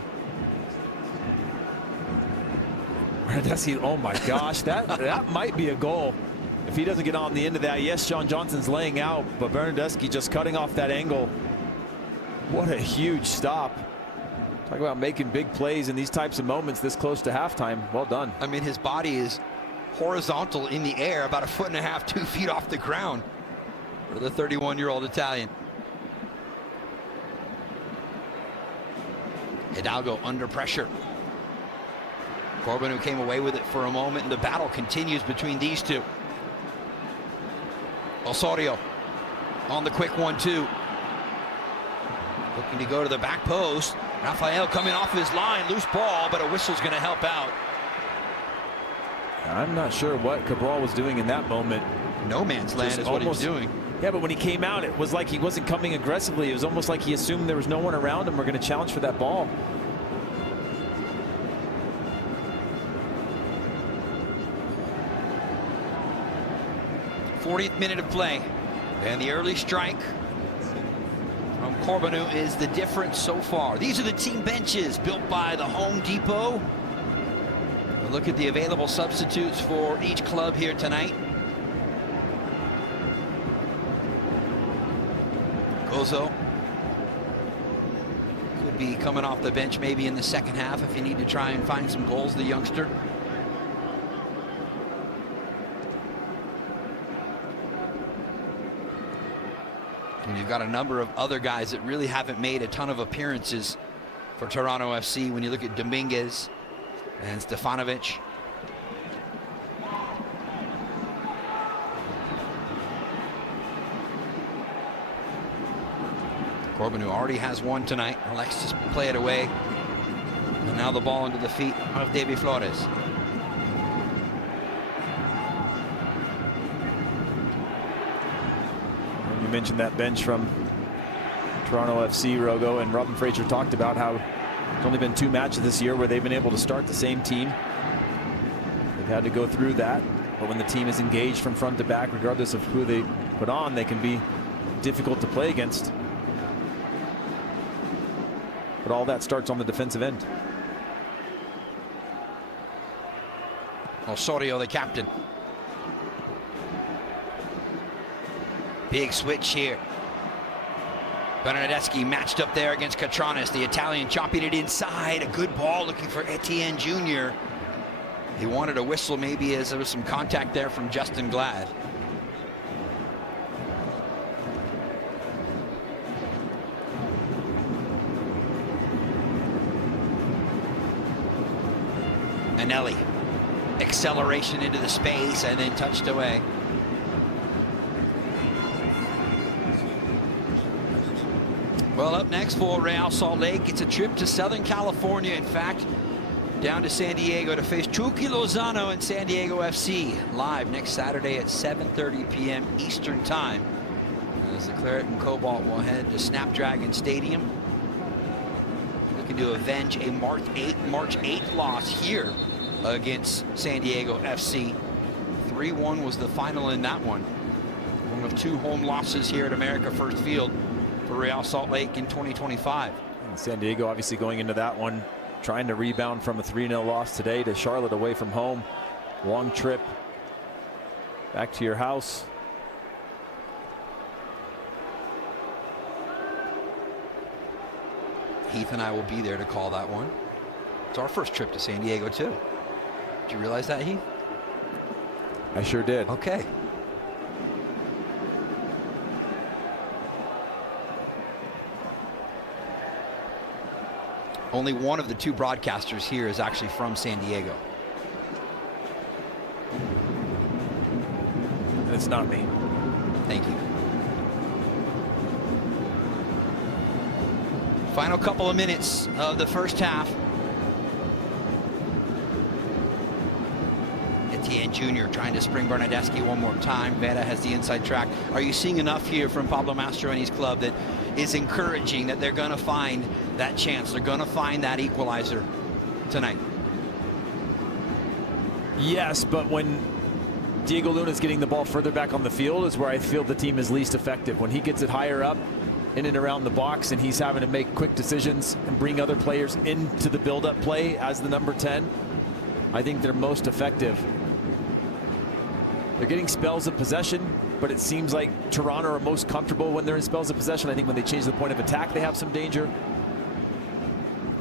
Bernadeschi, oh my gosh, that might be a goal if he doesn't get on the end of that. Yes, Sean Johnson's laying out, but Bernadeschi just cutting off that angle. What a huge stop. Talk about making big plays in these types of moments this close to halftime. Well done. I mean, his body is horizontal in the air, about 1.5 feet, 2 feet off the ground for the 31-year-old Italian. Hidalgo under pressure. Corbin, who came away with it for a moment, and the battle continues between these two. Osorio on the quick 1-2. Looking to go to the back post. Rafael coming off his line, loose ball, but a whistle's going to help out. I'm not sure what Cabral was doing in that moment. No man's land is what he was doing. Yeah, but when he came out, it was like he wasn't coming aggressively. It was almost like he assumed there was no one around him. We're going to challenge for that ball. th minute of play, and the early strike from Corbanu is the difference so far. These are the team benches built by the Home Depot. We'll look at the available substitutes for each club here tonight. Gozo could be coming off the bench maybe in the second half if you need to try and find some goals, the youngster. And you've got a number of other guys that really haven't made a ton of appearances for Toronto FC. When you look at Dominguez and Stefanovic. Corbin, who already has one tonight, likes to play it away. And now the ball into the feet of Davy Flores. You mentioned that bench from Toronto FC, Rogo, and Robin Fraser talked about how There's only been 2 matches this year where they've been able to start the same team. They've had to go through that. But when the team is engaged from front to back, regardless of who they put on, they can be difficult to play against. But all that starts on the defensive end. Osorio, the captain. Big switch here. Bernardeschi matched up there against Catranes, the Italian, chopping it inside. A good ball looking for Etienne Jr. He wanted a whistle maybe as there was some contact there from Justin Glad. Anelli. Acceleration into the space and then touched away. Well, up next for Real Salt Lake, it's a trip to Southern California. In fact, down to San Diego to face Chucky Lozano and San Diego FC. Live next Saturday at 7:30 p.m. Eastern Time. As the Claret and Cobalt will head to Snapdragon Stadium. Looking to avenge a March 8th loss here against San Diego FC. 3-1 was the final in that one. One of 2 home losses here at America First Field for Real Salt Lake in 2025. And San Diego obviously going into that one, trying to rebound from a 3-0 loss today to Charlotte away from home. Long trip back to your house. Heath and I will be there to call that one. It's our first trip to San Diego too. Did you realize that, Heath? I sure did. Okay. Only one of the 2 broadcasters here is actually from San Diego. And it's not me. Thank you. Final couple of minutes of the first half. Etienne Jr. trying to spring Bernardeschi one more time. Vera has the inside track. Are you seeing enough here from Pablo Mastroeni's club that is encouraging that they're going to find that chance? They're going to find that equalizer tonight. Yes, but when Diego Luna is getting the ball further back on the field is where I feel the team is least effective. When he gets it higher up in and around the box and he's having to make quick decisions and bring other players into the build-up play as the number 10, I think they're most effective. They're getting spells of possession, but it seems like Toronto are most comfortable when they're in spells of possession. I think when they change the point of attack, they have some danger.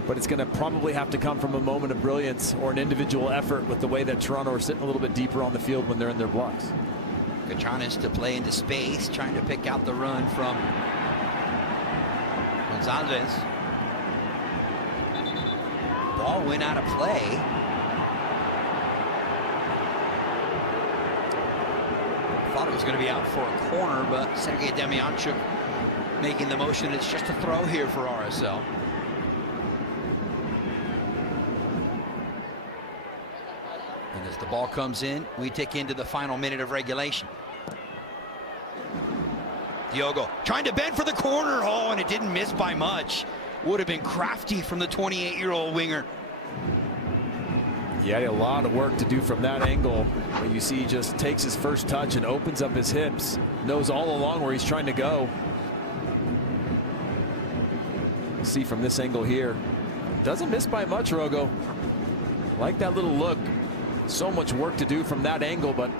But it's going to probably have to come from a moment of brilliance or an individual effort with the way that Toronto are sitting a little bit deeper on the field when they're in their blocks. Catranes to play into space, trying to pick out the run from Gonzalez. Ball went out of play. Thought it was going to be out for a corner, but Sergei Demianchuk making the motion. It's just a throw here for RSL. And as the ball comes in, we take into the final minute of regulation. Diogo trying to bend for the corner. Oh, and it didn't miss by much. Would have been crafty from the 28-year-old winger. Yeah, a lot of work to do from that angle. But you see he just takes his first touch and opens up his hips. Knows all along where he's trying to go. You see from this angle here. Doesn't miss by much, Rogo. Like that little look. So much work to do from that angle, but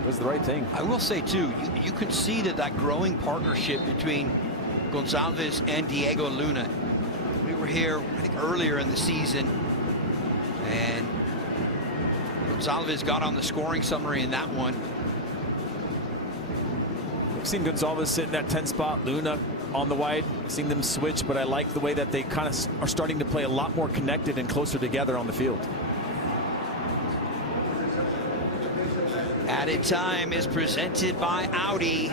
it was the right thing. I will say, too, you could see that growing partnership between Gonzalez and Diego Luna. We were here, I think, earlier in the season. And Gonzalez got on the scoring summary in that one. We've seen Gonzalez sit in that 10 spot, Luna on the wide, seeing them switch, but I like the way that they kind of are starting to play a lot more connected and closer together on the field. Added time is presented by Audi.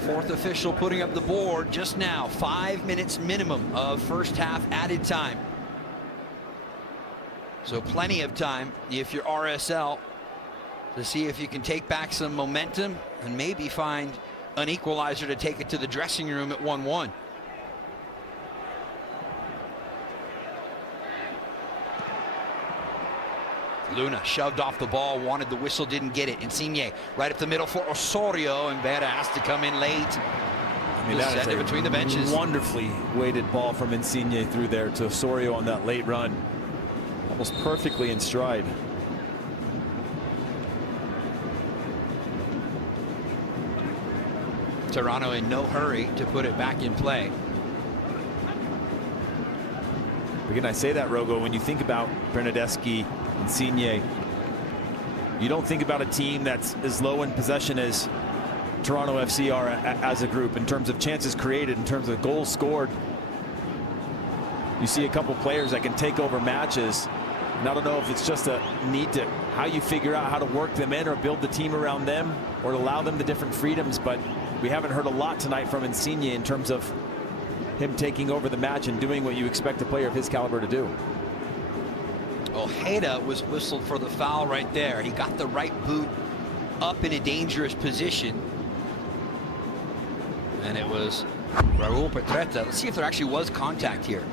4th official putting up the board just now. 5 minutes minimum of first half added time. So plenty of time if you're RSL to see if you can take back some momentum and maybe find an equalizer to take it to the dressing room at 1-1. Luna shoved off the ball, wanted the whistle, didn't get it. Insigne right up the middle for Osorio, and Vera has to come in late. I mean, that is between the benches. Wonderfully weighted ball from Insigne through there to Osorio on that late run. Almost perfectly in stride. Toronto in no hurry to put it back in play. Again, I say that, Rogo, when you think about Bernardeschi, Insigne, you don't think about a team that's as low in possession as Toronto FC are as a group in terms of chances created, in terms of goals scored. You see a couple players that can take over matches. And I don't know if it's just a need to how you figure out how to work them in or build the team around them or allow them the different freedoms, but we haven't heard a lot tonight from Insigne in terms of him taking over the match and doing what you expect a player of his caliber to do. Ojeda was whistled for the foul right there. He got the right boot up in a dangerous position. And it was Raul Petretta. Let's see if there actually was contact here.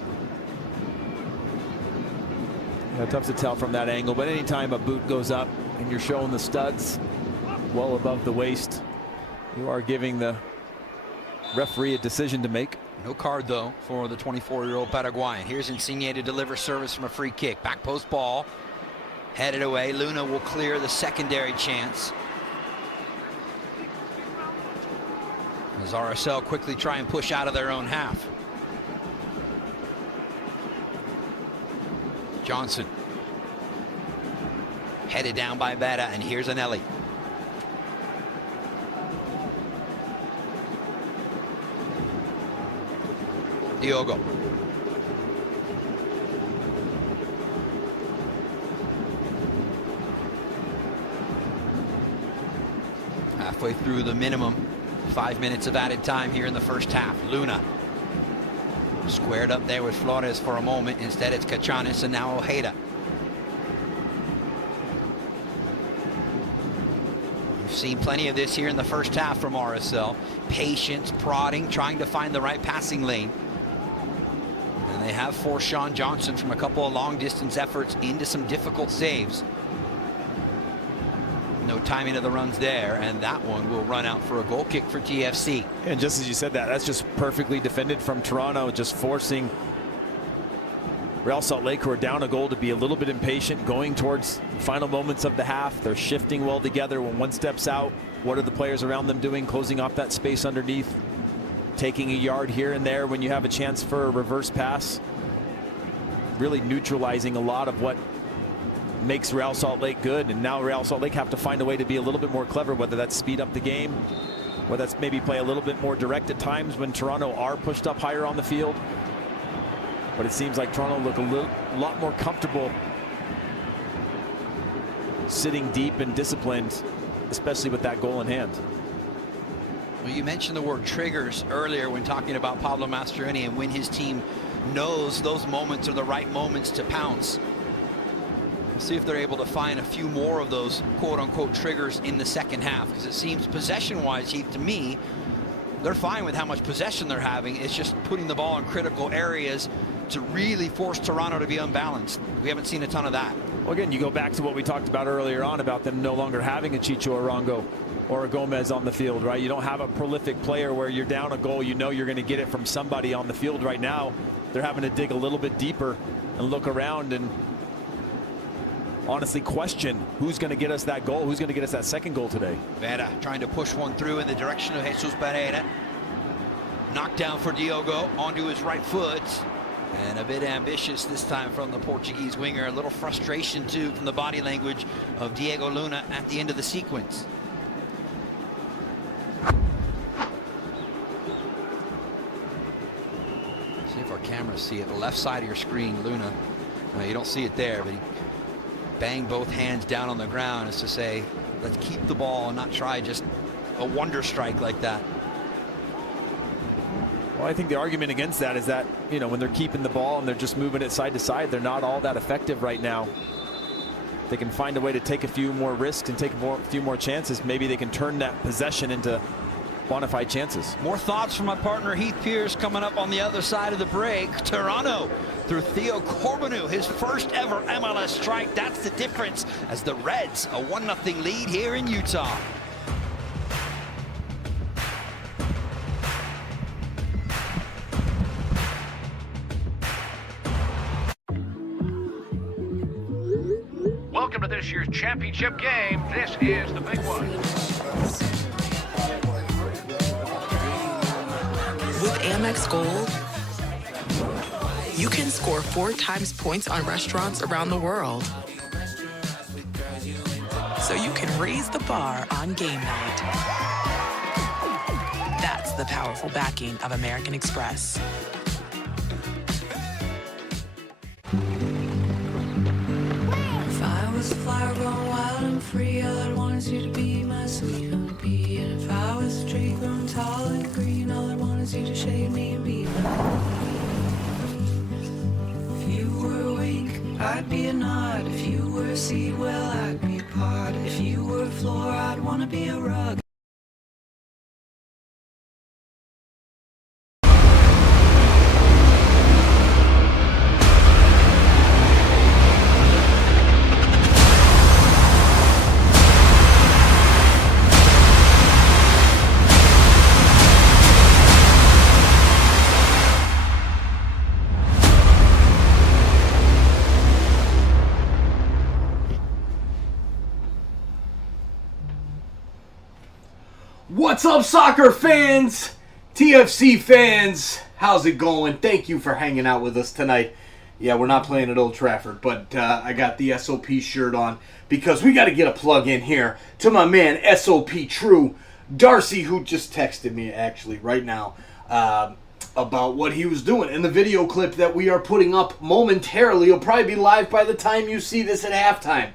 Yeah, tough to tell from that angle, but anytime a boot goes up and you're showing the studs well above the waist, you are giving the referee a decision to make. No card, though, for the 24-year-old Paraguayan. Here's Insigne to deliver service from a free kick. Back post ball. Headed away. Luna will clear the secondary chance. As RSL quickly try and push out of their own half. Johnson. Headed down by Vera, and here's Anelli. Diogo. Halfway through the minimum 5 minutes of added time here in the first half. Luna squared up there with Flores for a moment. Instead it's Cachanes and now Ojeda. We've seen plenty of this here in the first half from RSL. Patience, prodding, trying to find the right passing lane. And they have forced Sean Johnson from a couple of long distance efforts into some difficult saves. No timing of the runs there, and that one will run out for a goal kick for TFC. And just as you said that, that's just perfectly defended from Toronto, just forcing Real Salt Lake, who are down a goal, to be a little bit impatient going towards the final moments of the half. They're shifting well together. When one steps out, what are the players around them doing? Closing off that space underneath, taking a yard here and there when you have a chance for a reverse pass. Really neutralizing a lot of what makes Real Salt Lake good, and now Real Salt Lake have to find a way to be a little bit more clever, whether that's speed up the game, whether that's maybe play a little bit more direct at times when Toronto are pushed up higher on the field. But it seems like Toronto look a lot more comfortable sitting deep and disciplined, especially with that goal in hand. Well, you mentioned the word triggers earlier when talking about Pablo Mastroeni and when his team knows those moments are the right moments to pounce. We'll see if they're able to find a few more of those quote-unquote triggers in the second half, because it seems possession-wise, to me, they're fine with how much possession they're having. It's just putting the ball in critical areas to really force Toronto to be unbalanced. We haven't seen a ton of that. Well, again, you go back to what we talked about earlier on about them no longer having a Chicho Arango or a Gomez on the field, right? You don't have a prolific player where you're down a goal, you know you're going to get it from somebody on the field. Right now, they're having to dig a little bit deeper and look around and honestly question who's going to get us that goal, who's going to get us that second goal today. Vera trying to push one through in the direction of Jesus Pereira. Knocked down for Diogo onto his right foot. And a bit ambitious this time from the Portuguese winger. A little frustration too from the body language of Diego Luna at the end of the sequence. See if our cameras see it. The left side of your screen, Luna. You don't see it there, but he banged both hands down on the ground as to say, let's keep the ball and not try just a wonder strike like that. Well, I think the argument against that is that, you know, when they're keeping the ball and they're just moving it side to side, they're not all that effective right now. They can find a way to take a few more risks and take a few more chances. Maybe they can turn that possession into bona fide chances. More thoughts from my partner Heath Pierce coming up on the other side of the break. Toronto through Theo Corbeanu, his first ever MLS strike. That's the difference as the Reds a 1-0 lead here in Utah. Welcome to this year's championship game. This is the big one. With Amex Gold, you can score 4 times points on restaurants around the world. So you can raise the bar on game night. That's the powerful backing of American Express. If I was a flower grown wild and free, all I'd want is you to be my sweet honeybee. And if I was a tree grown tall and green, all I'd want is you to shade me and be my honey. If you were a wink, I'd be a nod. If you were a seed, well, I'd be a pod. If you were a floor, I'd want to be a rug. What's up, soccer fans? TFC fans, how's it going? Thank you for hanging out with us tonight. Yeah, we're not playing at Old Trafford, but I got the SOP shirt on because we got to get a plug in here to my man SOP True Darcy, who just texted me actually right now about what he was doing in the video clip that we are putting up momentarily. It'll probably be live by the time you see this at halftime.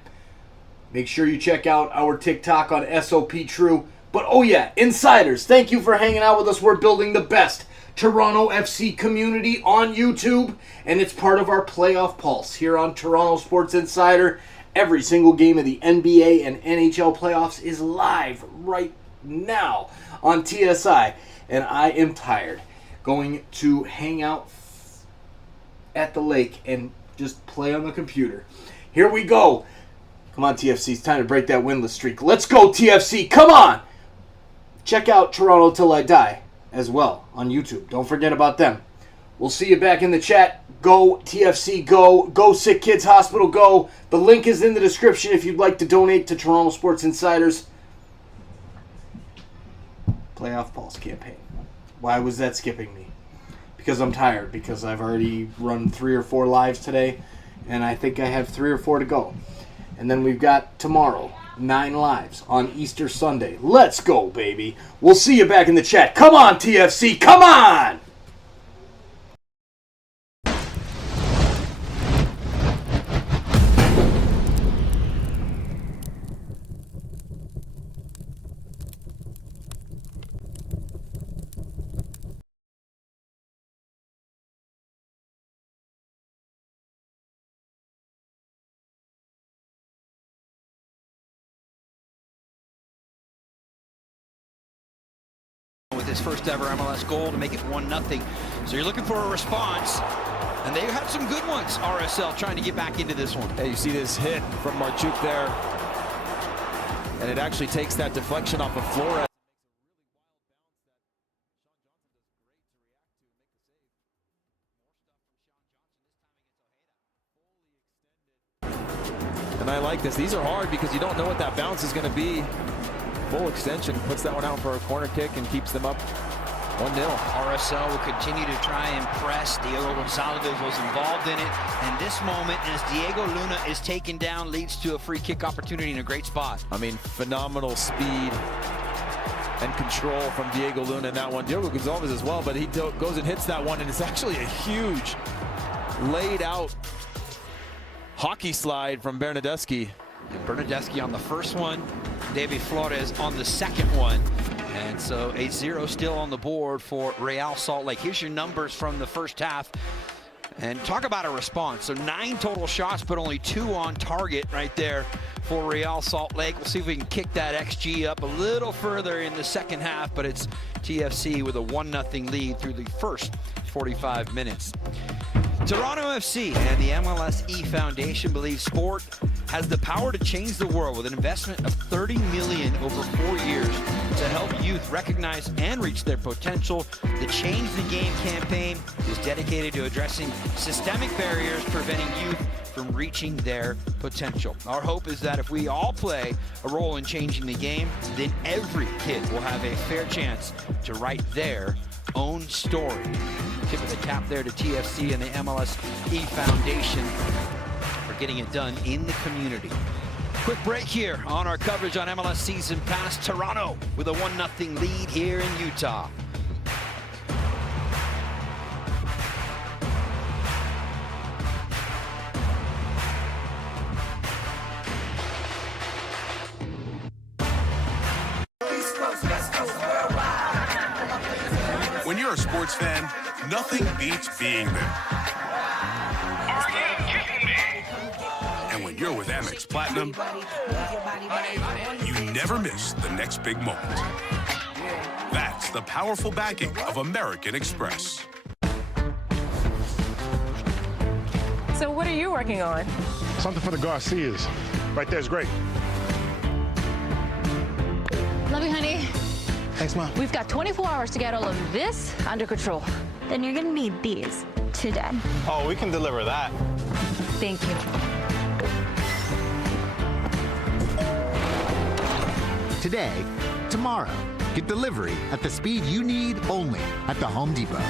Make sure you check out our TikTok on SOP True. But oh yeah, insiders, thank you for hanging out with us. We're building the best Toronto FC community on YouTube, and it's part of our playoff pulse here on Toronto Sports Insider. Every single game of the NBA and NHL playoffs is live right now on TSI, and I am tired going to hang out at the lake and just play on the computer. Here we go. Come on, TFC, it's time to break that winless streak. Let's go, TFC, come on! Check out Toronto Till I Die as well on YouTube. Don't forget about them. We'll see you back in the chat. Go TFC, go. Go Sick Kids Hospital, go. The link is in the description if you'd like to donate to Toronto Sports Insiders. Playoff Pulse campaign. Why was that skipping me? Because I'm tired. Because I've already run 3 or 4 lives today. And I think I have 3 or 4 to go. And then we've got tomorrow. 9 lives on Easter Sunday. Let's go, baby. We'll see you back in the chat. Come on, TFC. Come on! With his first ever MLS goal to make it 1-0. So you're looking for a response, and they had some good ones. RSL trying to get back into this one. Hey, you see this hit from Marchuk there, and it actually takes that deflection off of Flores. And I like this. These are hard because you don't know what that bounce is going to be. Full extension, puts that one out for a corner kick and keeps them up 1-0. RSL will continue to try and press. Diego Gonzalez was involved in it. And this moment, as Diego Luna is taken down, leads to a free kick opportunity in a great spot. I mean, phenomenal speed and control from Diego Luna in that one. Diego Gonzalez as well, but he goes and hits that one, and it's actually a huge laid out hockey slide from Bernadeschi. Bernadeschi on the first one, David Flores on the second one. And so a 0 still on the board for Real Salt Lake. Here's your numbers from the first half. And talk about a response. So 9 total shots, but only 2 on target right there for Real Salt Lake. We'll see if we can kick that XG up a little further in the second half, but it's TFC with a 1-0 lead through the first 45 minutes. Toronto FC and the MLS Foundation believe sport has the power to change the world with an investment of $30 million over 4 years to help youth recognize and reach their potential. The Change the Game campaign is dedicated to addressing systemic barriers preventing youth from reaching their potential. Our hope is that if we all play a role in changing the game, then every kid will have a fair chance to write their own story. Tip of the cap there to TFC and the MLS Foundation for getting it done in the community. Quick break here on our coverage on MLS Season Pass. Toronto with a 1-0 lead here in Utah. When you're a sports fan, nothing beats being there. Are you kidding me? And when you're with Amex Platinum, you never miss the next big moment. That's the powerful backing of American Express. So what are you working on? Something for the Garcias. Right there's great. Love you, honey. Thanks, Mom. We've got 24 hours to get all of this under control. Then you're gonna need these today. Oh, we can deliver that. Thank you. Today, tomorrow. Get delivery at the speed you need only at the Home Depot.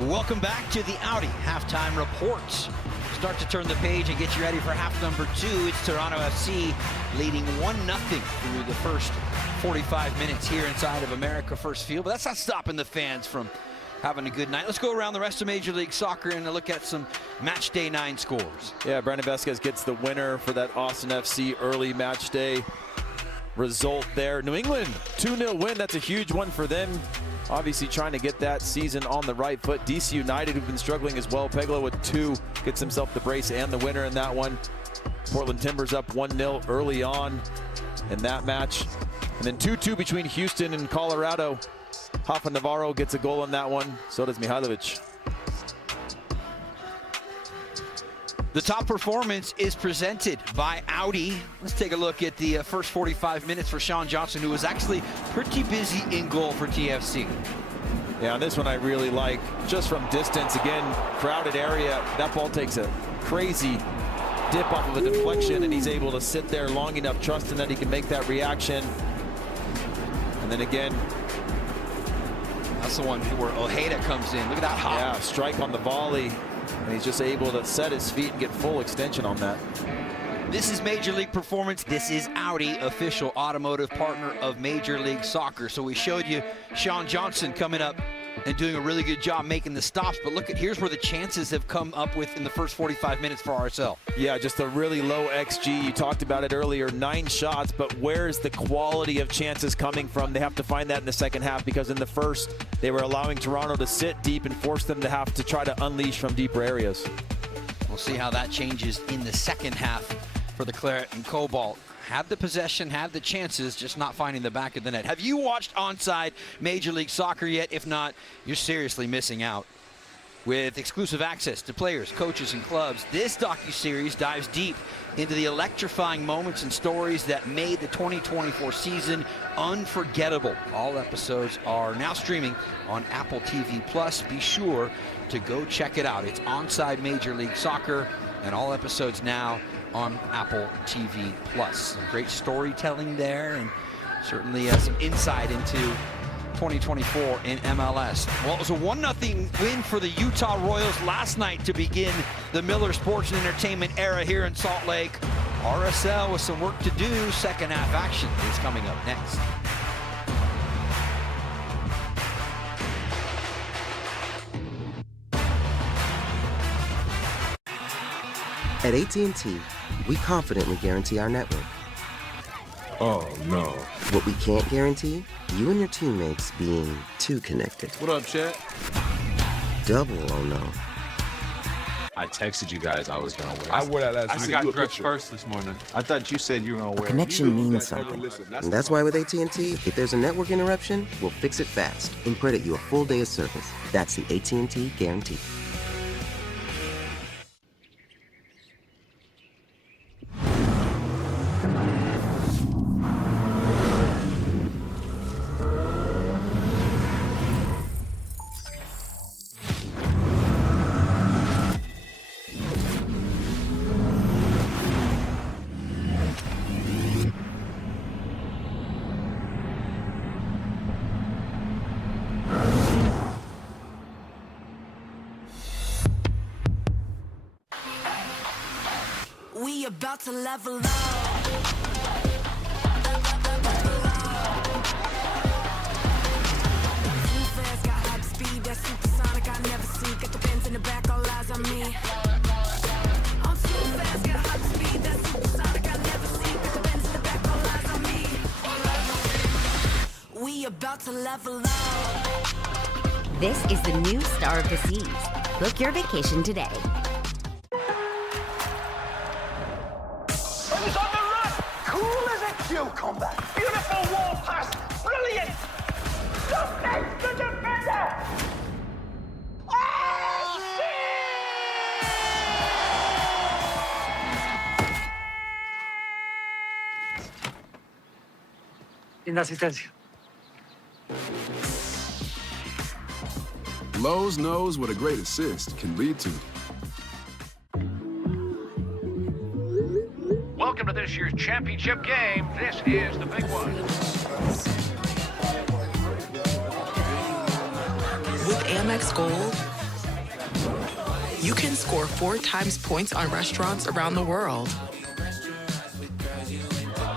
Welcome back to the Audi halftime reports. Start to turn the page and get you ready for half number 2. It's Toronto FC leading 1-0 through the first 45 minutes here inside of America First Field. But that's not stopping the fans from having a good night. Let's go around the rest of Major League Soccer and look at some match day 9 scores. Yeah, Brandon Vasquez gets the winner for that Austin FC early match day result there. New England 2-0 win. That's a huge one for them. Obviously trying to get that season on the right foot. DC United, who've been struggling as well. Peglo with 2 gets himself the brace and the winner in that one. Portland Timbers up 1-0 early on in that match. And then 2-2 between Houston and Colorado. Rafa Navarro gets a goal in that one. So does Mihailovic. The top performance is presented by Audi. Let's take a look at the first 45 minutes for Sean Johnson, who was actually pretty busy in goal for TFC. Yeah, on this one I really like. Just from distance, again, crowded area. That ball takes a crazy dip off of a deflection, and he's able to sit there long enough, trusting that he can make that reaction. And then again, that's the one where Ojeda comes in. Look at that hop. Yeah, strike on the volley. And he's just able to set his feet and get full extension on that. This is Major League Performance. This is Audi, official automotive partner of Major League Soccer. So we showed you Sean Johnson coming up and doing a really good job making the stops. But look at, here's where the chances have come up with in the first 45 minutes for RSL. Yeah, just a really low XG. You talked about it earlier, 9 shots, but where's the quality of chances coming from? They have to find that in the second half, because in the first, they were allowing Toronto to sit deep and force them to have to try to unleash from deeper areas. We'll see how that changes in the second half for the Claret and Cobalt. Have the possession, have the chances, just not finding the back of the net. Have you watched Onside Major League Soccer yet? If not, you're seriously missing out. With exclusive access to players, coaches, and clubs, this docuseries dives deep into the electrifying moments and stories that made the 2024 season unforgettable. All episodes are now streaming on Apple TV+. Be sure to go check it out. It's Onside Major League Soccer, and all episodes now on Apple TV+. Some great storytelling there, and certainly some insight into 2024 in MLS. Well, it was a 1-0 win for the Utah Royals last night to begin the Miller Sports and Entertainment era here in Salt Lake. RSL with some work to do. Second half action is coming up next. At AT&T, we confidently guarantee our network. Oh, no. What we can't guarantee, you and your teammates being too connected. What up, Chet? Double oh no. I texted you guys I was going to wear. I wore that last week. I got dressed first this morning. I thought you said you were going to wear it. Connection means something. And that's why with AT&T, if there's a network interruption, we'll fix it fast and credit you a full day of service. That's the AT&T guarantee. We about to level up. Got high speed, that supersonic I never see. Got the pins in the back, all eyes on me. I'm too fast, got high speed, that supersonic I never see. Got the pins in the back, all eyes on me. We about to level up. This is the new Star of the Seas. Book your vacation today. He's on the run! Cool as a cucumber! Beautiful wall pass! Brilliant! Stop next to defender! Oh, Linda asistencia. Lowe's knows what a great assist can lead to. Welcome to this year's championship game. This is the big one. With Amex Gold, you can score 4 times points on restaurants around the world.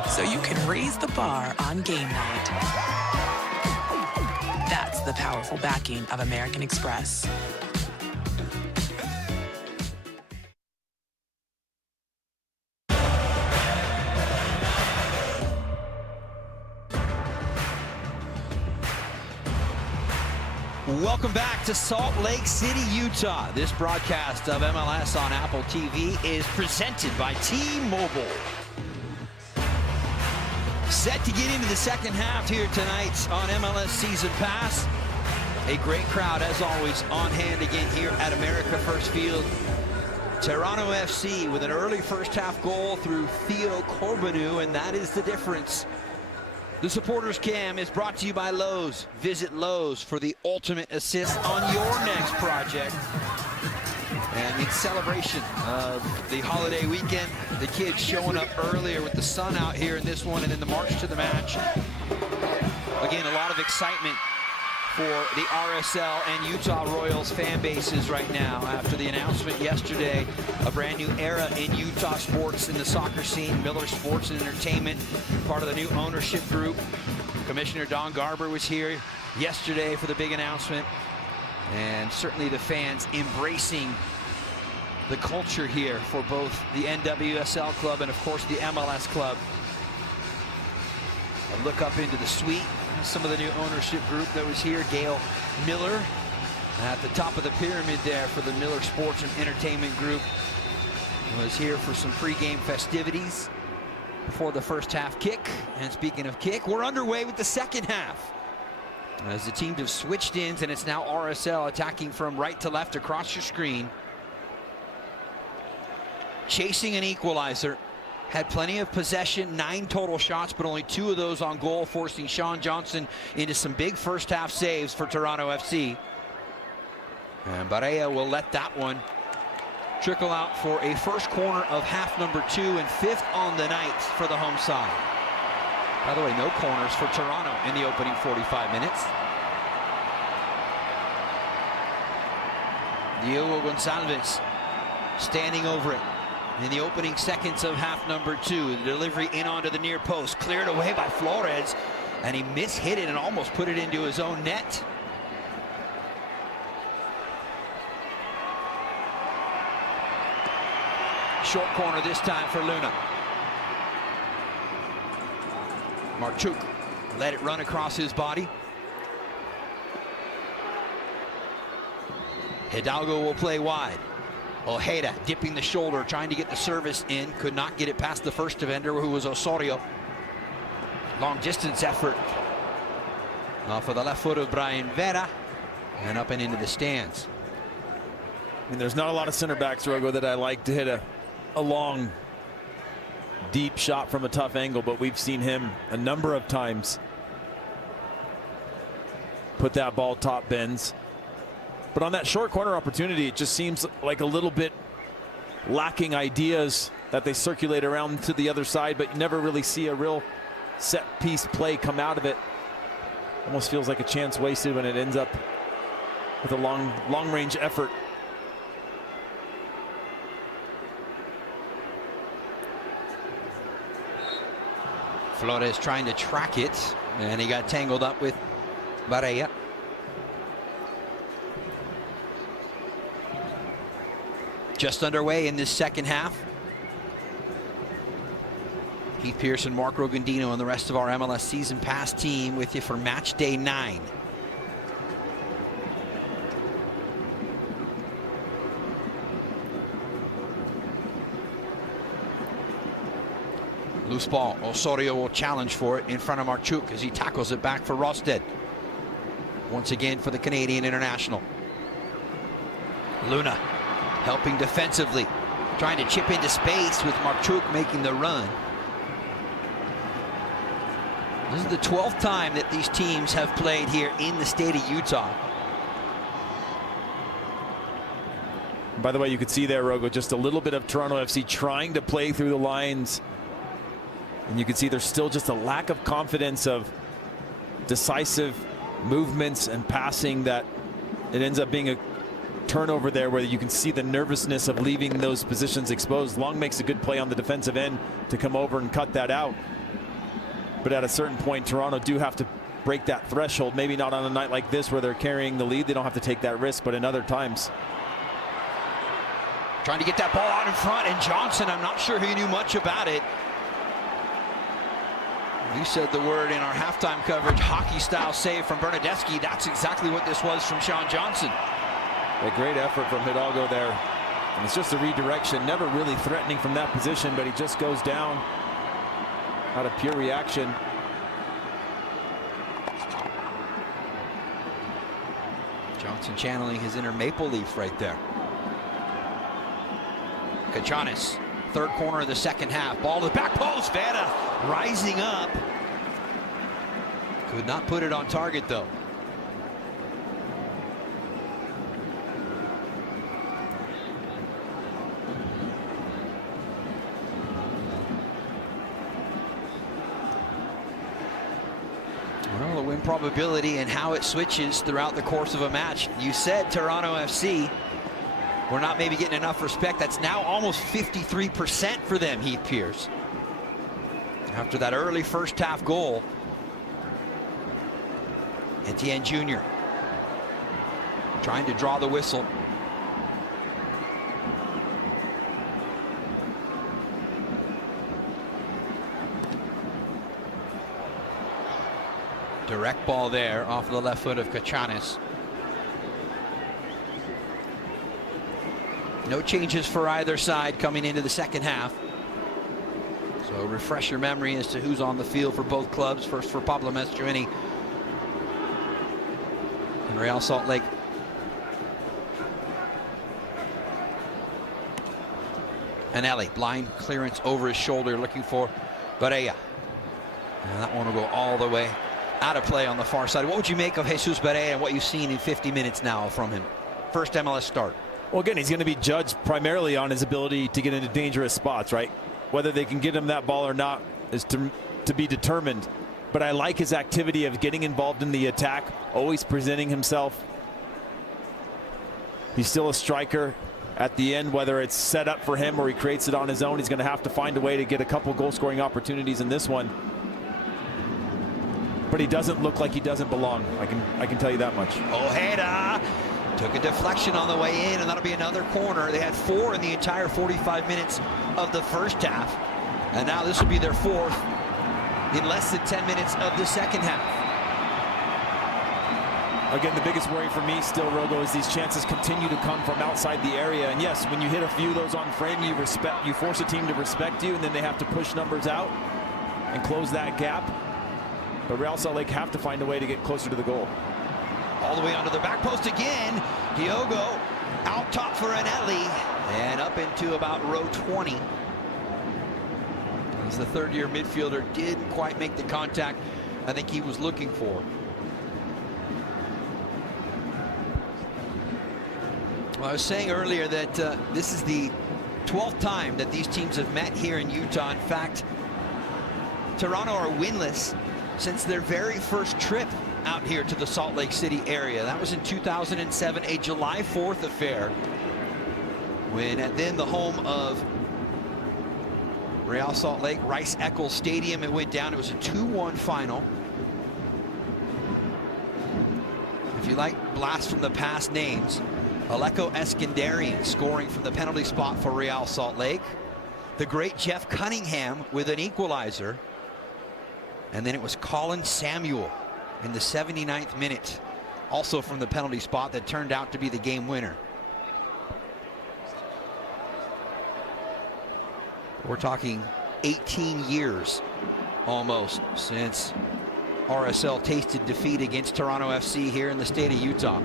So you can raise the bar on game night. That's the powerful backing of American Express. Welcome back to Salt Lake City, Utah. This broadcast of MLS on Apple TV is presented by T-Mobile. Set to get into the second half here tonight on MLS Season Pass. A great crowd, as always, on hand again here at America First Field. Toronto FC with an early first half goal through Theo Corbeanu, and that is the difference. The Supporters Cam is brought to you by Lowe's. Visit Lowe's for the ultimate assist on your next project. And in celebration of the holiday weekend, the kids showing up earlier with the sun out here in this one, and then the march to the match. Again, a lot of excitement for the RSL and Utah Royals fan bases right now after the announcement yesterday, a brand new era in Utah sports in the soccer scene. Miller Sports and Entertainment, part of the new ownership group. Commissioner Don Garber was here yesterday for the big announcement. And certainly the fans embracing the culture here for both the NWSL club and of course the MLS club. A look up into the suite, some of the new ownership group that was here. Gail Miller at the top of the pyramid there for the Miller Sports and Entertainment Group. Was here for some pregame festivities before the first half kick. And speaking of kick, we're underway with the second half, as the teams have switched ends, and it's now RSL attacking from right to left across your screen. Chasing an equalizer. Had plenty of possession, 9 total shots, but only 2 of those on goal, forcing Sean Johnson into some big first half saves for Toronto FC. And Barea will let that one trickle out for a first corner of half number 2 and 5th on the night for the home side. By the way, no corners for Toronto in the opening 45 minutes. Diogo Gonçalves standing over it in the opening seconds of half number 2. The delivery in onto the near post, cleared away by Flores, and he mishit it and almost put it into his own net. Short corner this time for Luna. Marchuk let it run across his body. Hidalgo will play wide. Ojeda dipping the shoulder, trying to get the service in. Could not get it past the first defender, who was Osorio. Long distance effort off of the left foot of Brian Vera, and up and into the stands. I mean, there's not a lot of center backs, Rogo, that I like to hit a long, deep shot from a tough angle, but we've seen him a number of times put that ball top bins. But on that short corner opportunity, it just seems like a little bit lacking ideas that they circulate around to the other side, but you never really see a real set piece play come out of it. Almost feels like a chance wasted when it ends up with a long range effort. Flores trying to track it, and he got tangled up with Barea. Just underway in this second half. Heath Pearson, Mark Rogandino, and the rest of our MLS Season Pass team with you for match day 9. Loose ball. Osorio will challenge for it in front of Marchuk as he tackles it back for Rosted. Once again for the Canadian international. Luna helping defensively, trying to chip into space with Marchuk making the run. This is the 12th time that these teams have played here in the state of Utah. By the way, you could see there, Rogo, just a little bit of Toronto FC trying to play through the lines. And you can see there's still just a lack of confidence of decisive movements and passing, that it ends up being a turnover there where you can see the nervousness of leaving those positions exposed. Long makes a good play on the defensive end to come over and cut that out. But at a certain point, Toronto do have to break that threshold. Maybe not on a night like this where they're carrying the lead. They don't have to take that risk, but in other times. Trying to get that ball out in front, and Johnson, I'm not sure he knew much about it. You said the word in our halftime coverage, hockey-style save from Bernadeschi. That's exactly what this was from Sean Johnson. A great effort from Hidalgo there. And it's just a redirection, never really threatening from that position, but he just goes down out of pure reaction. Johnson channeling his inner Maple Leaf right there. Kachanis, third corner of the second half. Ball to the back post. Vanna rising up. Could not put it on target, though. Well, the win probability and how it switches throughout the course of a match. You said Toronto FC, we're not maybe getting enough respect. That's now almost 53% for them, Heath Pearce. After that early first half goal. Etienne Jr. trying to draw the whistle. Direct ball there off the left foot of Kachanis. No changes for either side coming into the second half. So refresh your memory as to who's on the field for both clubs. First for Pablo Mastroeni and Real Salt Lake. Anelli, blind clearance over his shoulder, looking for Barea. And that one will go all the way out of play on the far side. What would you make of Jesus Barea and what you've seen in 50 minutes now from him? First MLS start. Well, again, he's going to be judged primarily on his ability to get into dangerous spots, right? Whether they can get him that ball or not is to be determined. But I like his activity of getting involved in the attack, always presenting himself. He's still a striker at the end, whether it's set up for him or he creates it on his own. He's going to have to find a way to get a couple goal-scoring opportunities in this one. But he doesn't look like he doesn't belong. I can tell you that much. Ojeda took a deflection on the way in, and that'll be another corner. They had 4 in the entire 45 minutes of the first half, and now this will be their 4th in less than 10 minutes of the second half. Again, the biggest worry for me still, Rogo, is these chances continue to come from outside the area. And yes, when you hit a few of those on frame, you force a team to respect you, and then they have to push numbers out and close that gap. But Real Salt Lake have to find a way to get closer to the goal. All the way onto the back post again. Diogo out top for Anelli and up into about row 20. As the third-year midfielder didn't quite make the contact I think he was looking for. Well, I was saying earlier that this is the 12th time that these teams have met here in Utah. In fact, Toronto are winless since their very first trip out here to the Salt Lake City area. That was in 2007, a July 4th affair, when at then the home of Real Salt Lake, Rice-Eccles Stadium, it went down. It was a 2-1 final. If you like blast from the past names, Aleko Eskandarian scoring from the penalty spot for Real Salt Lake. The great Jeff Cunningham with an equalizer. And then it was Colin Samuel in the 79th minute, also from the penalty spot, that turned out to be the game winner. We're talking 18 years almost since RSL tasted defeat against Toronto FC here in the state of Utah.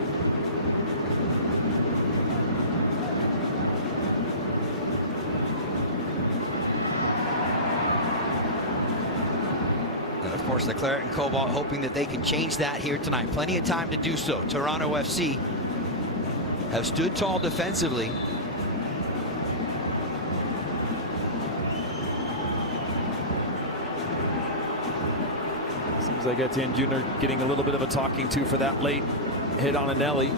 Of course, the Claret and Cobalt hoping that they can change that here tonight. Plenty of time to do so. Toronto FC have stood tall defensively. Seems like Etienne Jr. getting a little bit of a talking to for that late hit on Anelli.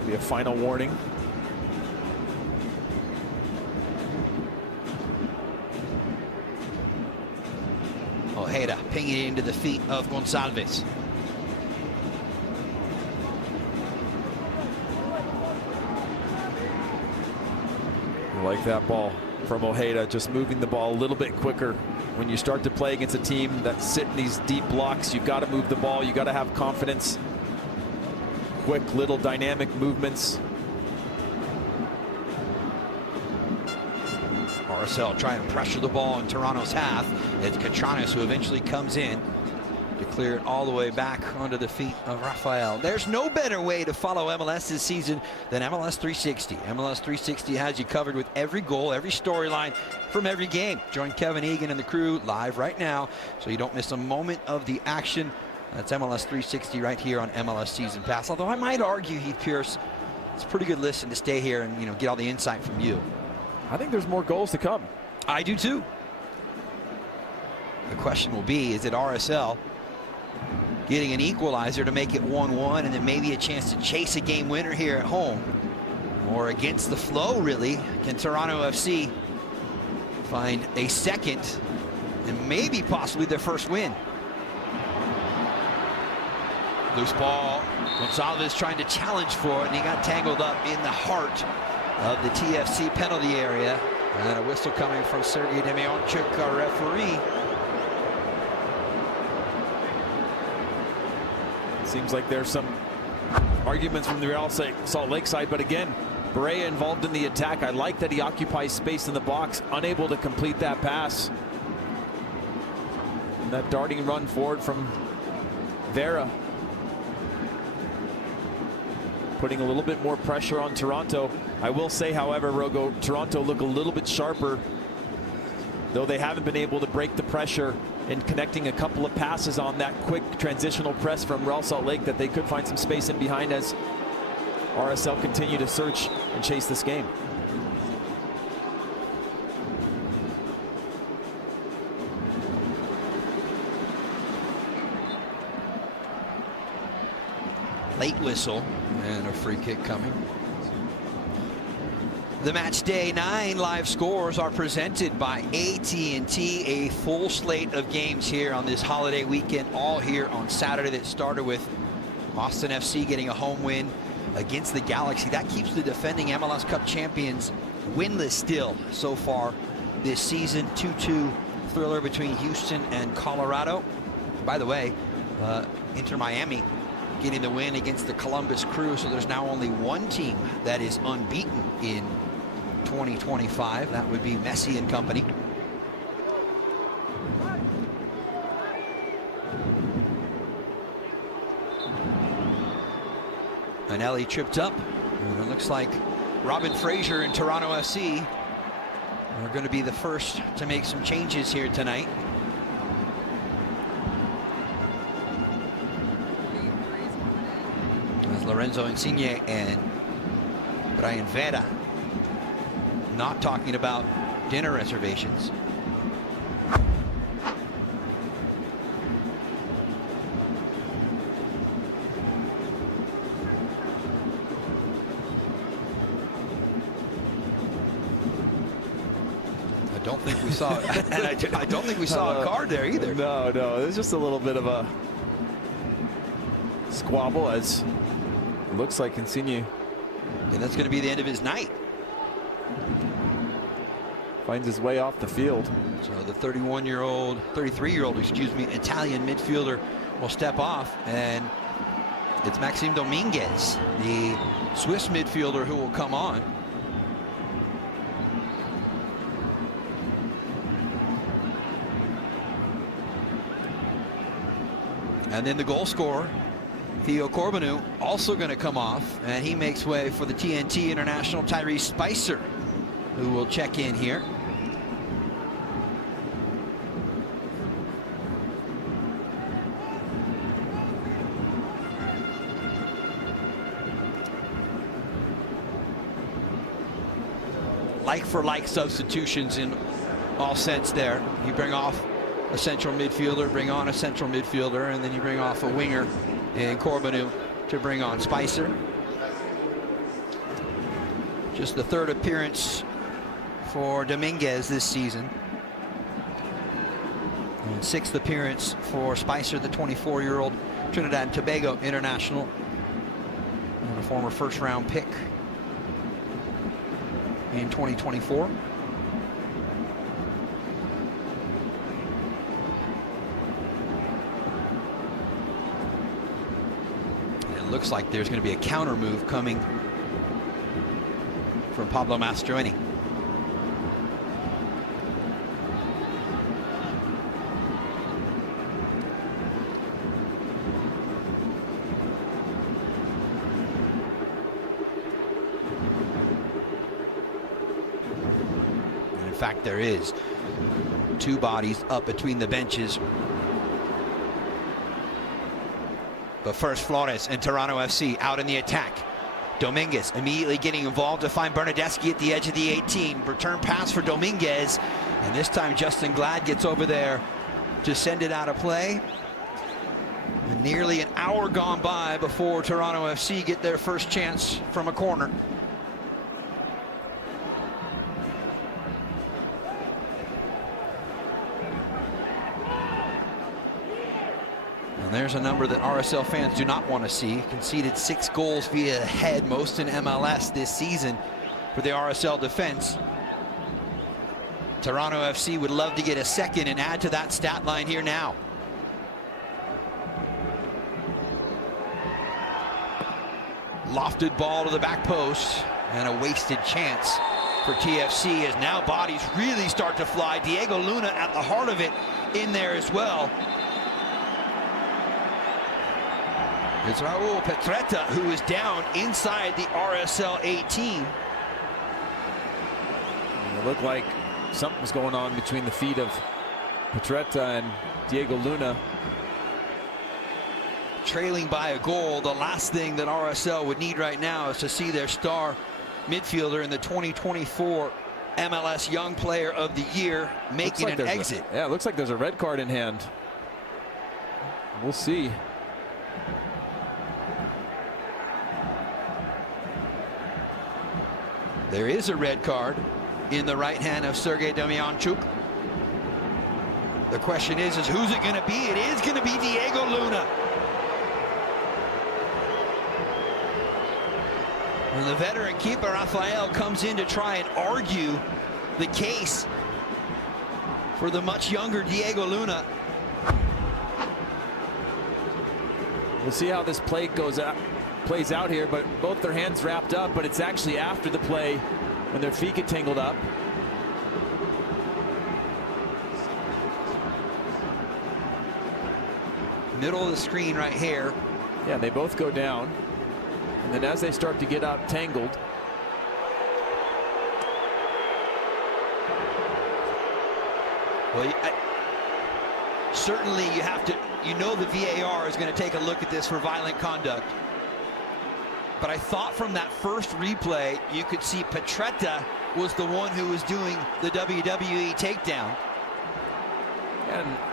Maybe a final warning. Ojeda pinging it into the feet of Gonçalves. I like that ball from Ojeda, just moving the ball a little bit quicker. When you start to play against a team that's sitting these deep blocks, you've got to move the ball, you got to have confidence. Quick little dynamic movements. RSL trying to pressure the ball in Toronto's half. It's Kachanis who eventually comes in to clear it all the way back onto the feet of Rafael. There's no better way to follow MLS this season than MLS 360. MLS 360 has you covered with every goal, every storyline from every game. Join Kevin Egan and the crew live right now so you don't miss a moment of the action. That's MLS 360 right here on MLS Season Pass. Although I might argue, Heath Pierce, it's a pretty good listen to stay here and get all the insight from you. I think there's more goals to come. I do too. The question will be, is it RSL getting an equalizer to make it 1-1 and then maybe a chance to chase a game winner here at home? Or against the flow, really, can Toronto FC find a second and maybe possibly their first win? Loose ball. Gonzalez trying to challenge for it, and he got tangled up in the heart of the TFC penalty area. And a whistle coming from Sergei Demyanchuk, our referee. Seems like there's some arguments from the Real Salt Lake side, but again, Barea involved in the attack. I like that he occupies space in the box, unable to complete that pass. And that darting run forward from Vera, putting a little bit more pressure on Toronto. I will say, however, Rogo, Toronto look a little bit sharper, though they haven't been able to break the pressure in connecting a couple of passes on that quick transitional press from Real Salt Lake that they could find some space in behind as RSL continue to search and chase this game. Late whistle and a free kick coming. The match day 9 live scores are presented by AT&T, a full slate of games here on this holiday weekend, all here on Saturday. That started with Austin FC getting a home win against the Galaxy. That keeps the defending MLS Cup champions winless still so far this season. 2-2 thriller between Houston and Colorado. By the way, Inter Miami getting the win against the Columbus Crew, so there's now only one team that is unbeaten in 2025. That would be Messi and company. And Ellie tripped up. And it looks like Robin Fraser and Toronto FC are going to be the first to make some changes here tonight. As Lorenzo Insigne and Brian Vera not talking about dinner reservations. I don't think we saw and I don't think we saw a card there either. No, there's just a little bit of a squabble, as it looks like Insigne. And that's going to be the end of his night. Finds his way off the field. So the 33-year-old, excuse me, Italian midfielder will step off, and it's Maxime Dominguez, the Swiss midfielder, who will come on. And then the goal scorer, Theo Corbeanu, also going to come off, and he makes way for the TNT international Tyrese Spicer, who will check in here. Like for like substitutions in all sense there. You bring off a central midfielder, bring on a central midfielder, and then you bring off a winger in Corbeanu to bring on Spicer. Just the third appearance for Dominguez this season. And sixth appearance for Spicer, the 24-year-old Trinidad and Tobago international, and a former first-round pick in 2024. And it looks like there's going to be a counter move coming from Pablo Mastroeni. In fact, there is two bodies up between the benches. But first, Flores and Toronto FC out in the attack. Dominguez immediately getting involved to find Bernadeschi at the edge of the 18. Return pass for Dominguez. And this time Justin Glad gets over there to send it out of play. And nearly an hour gone by before Toronto FC get their first chance from a corner. And there's a number that RSL fans do not want to see. Conceded 6 goals via head, most in MLS this season for the RSL defense. Toronto FC would love to get a second and add to that stat line here now. Lofted ball to the back post and a wasted chance for TFC as now bodies really start to fly. Diego Luna at the heart of it in there as well. It's Raul Petretta who is down inside the RSL 18. It looked like something was going on between the feet of Petretta and Diego Luna. Trailing by a goal, the last thing that RSL would need right now is to see their star midfielder in the 2024 MLS Young Player of the Year making an exit. Yeah, it looks like there's a red card in hand. We'll see. There is a red card in the right hand of Sergei Demianchuk. The question is who's it going to be? It is going to be Diego Luna. And the veteran keeper Rafael comes in to try and argue the case for the much younger Diego Luna. We'll see how this play plays out here, but both their hands wrapped up, but it's actually after the play when their feet get tangled up. Middle of the screen right here. Yeah, they both go down. And then as they start to get up tangled, well, certainly you have to, the VAR is going to take a look at this for violent conduct. But I thought from that first replay, you could see Petretta was the one who was doing the WWE takedown.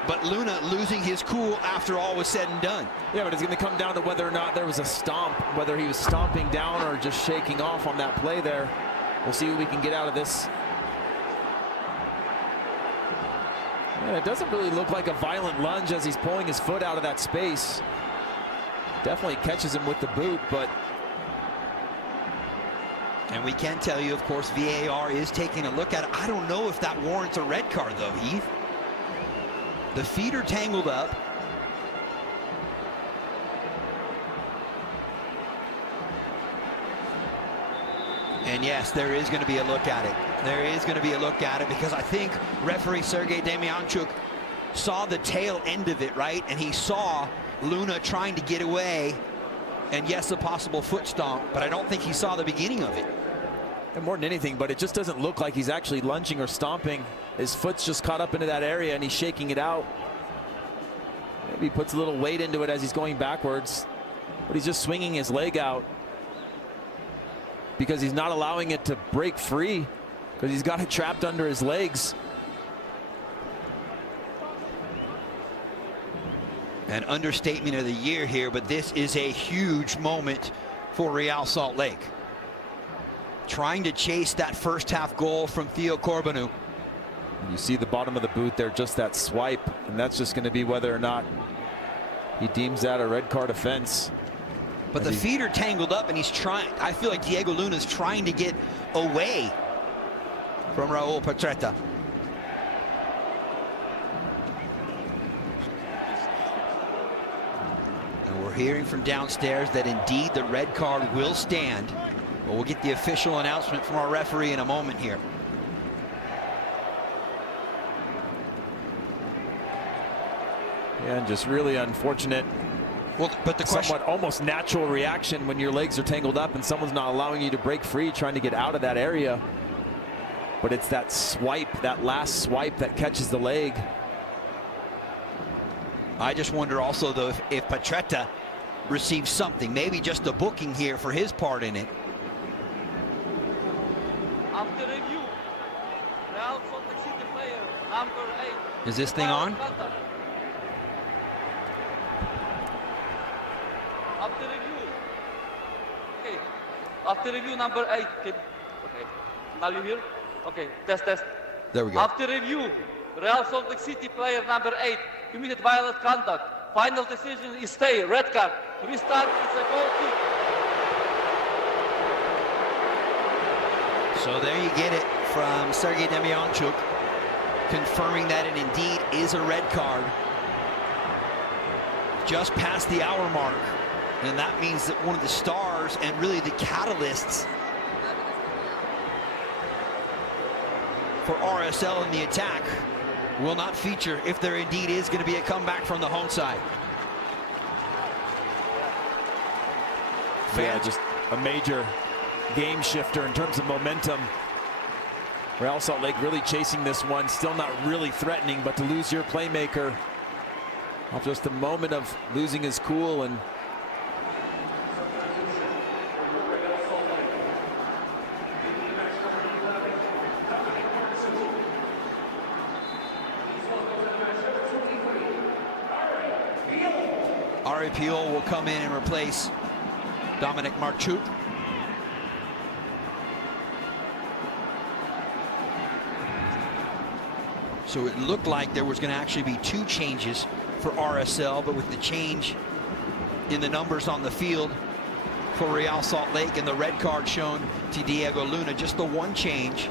But Luna losing his cool after all was said and done. Yeah, but it's going to come down to whether or not there was a stomp, whether he was stomping down or just shaking off on that play there. We'll see what we can get out of this. Yeah, it doesn't really look like a violent lunge as he's pulling his foot out of that space. Definitely catches him with the boot, but... And we can tell you, of course, VAR is taking a look at it. I don't know if that warrants a red card, though, Heath. The feet are tangled up. And yes, there is going to be a look at it. There is going to be a look at it because I think referee Sergei Demianchuk saw the tail end of it, right? And he saw Luna trying to get away. And yes, a possible foot stomp, but I don't think he saw the beginning of it. And more than anything, but it just doesn't look like he's actually lunging or stomping. His foot's just caught up into that area and he's shaking it out. Maybe he puts a little weight into it as he's going backwards, but he's just swinging his leg out because he's not allowing it to break free because he's got it trapped under his legs. An understatement of the year here, but this is a huge moment for Real Salt Lake. Trying to chase that first half goal from Theo Corbanu. You see the bottom of the boot there, just that swipe, and that's just going to be whether or not he deems that a red card offense. But the feet are tangled up and he's trying. I feel like Diego Luna's trying to get away from Raul Petretta. And we're hearing from downstairs that indeed the red card will stand. But we'll get the official announcement from our referee in a moment here. Yeah, and just really unfortunate. Well, but the somewhat almost natural reaction when your legs are tangled up and someone's not allowing you to break free, trying to get out of that area. But it's that swipe, that last swipe that catches the leg. I just wonder also, though, if Petretta receives something, maybe just a booking here for his part in it. After review, Real Salt Lake City player number 8. Is this thing on? After review. Okay. After review number 8. Okay. Now you hear? Okay. Test. There we go. After review, Real Salt Lake City player number 8 committed violent conduct. Final decision is stay. Red card. Restart. It's a goal kick. So there you get it from Sergei Demyanchuk, confirming that it indeed is a red card. Just past the hour mark. And that means that one of the stars and really the catalysts for RSL in the attack will not feature if there indeed is going to be a comeback from the home side. Yeah, just a major game shifter in terms of momentum. Real Salt Lake really chasing this one, still not really threatening, but to lose your playmaker off just a moment of losing his cool and Ari Piol will come in and replace Dominic Marchuk. So it looked like there was going to actually be 2 changes for RSL, but with the change in the numbers on the field for Real Salt Lake and the red card shown to Diego Luna, just the 1 change,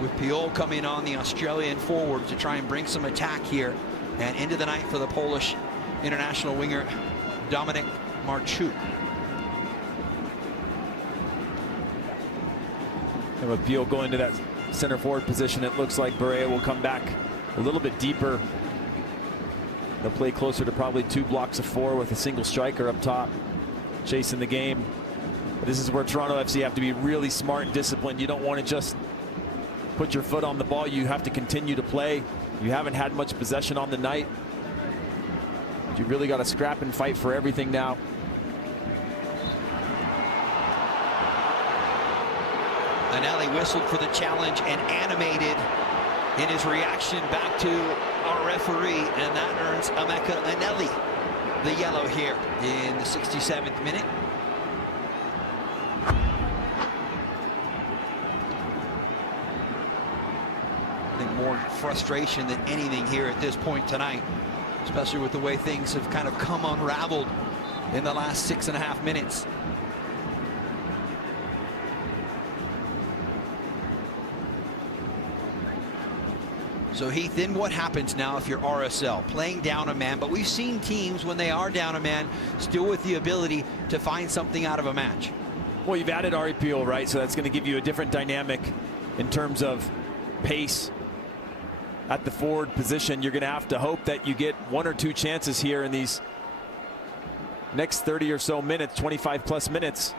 with Piol coming on the Australian forward to try and bring some attack here and into the night for the Polish international winger Dominic Marchuk. And with Piol going to that center forward position, it looks like Barea will come back a little bit deeper. They'll play closer to probably 2 blocks of 4 with a single striker up top chasing the game. But this is where Toronto FC have to be really smart and disciplined. You don't want to just put your foot on the ball. You have to continue to play. You haven't had much possession on the night. You really got to scrap and fight for everything now. Anelli whistled for the challenge and animated in his reaction back to our referee, and that earns Emeka Anelli the yellow here in the 67th minute. I think more frustration than anything here at this point tonight, especially with the way things have kind of come unraveled in the last 6.5 minutes. So Heath, then what happens now if you're RSL playing down a man? But we've seen teams when they are down a man still with the ability to find something out of a match. Well, you've added Ari Piol, right? So that's going to give you a different dynamic in terms of pace at the forward position. You're going to have to hope that you get 1 or 2 chances here in these next 30 or so minutes, 25 plus minutes.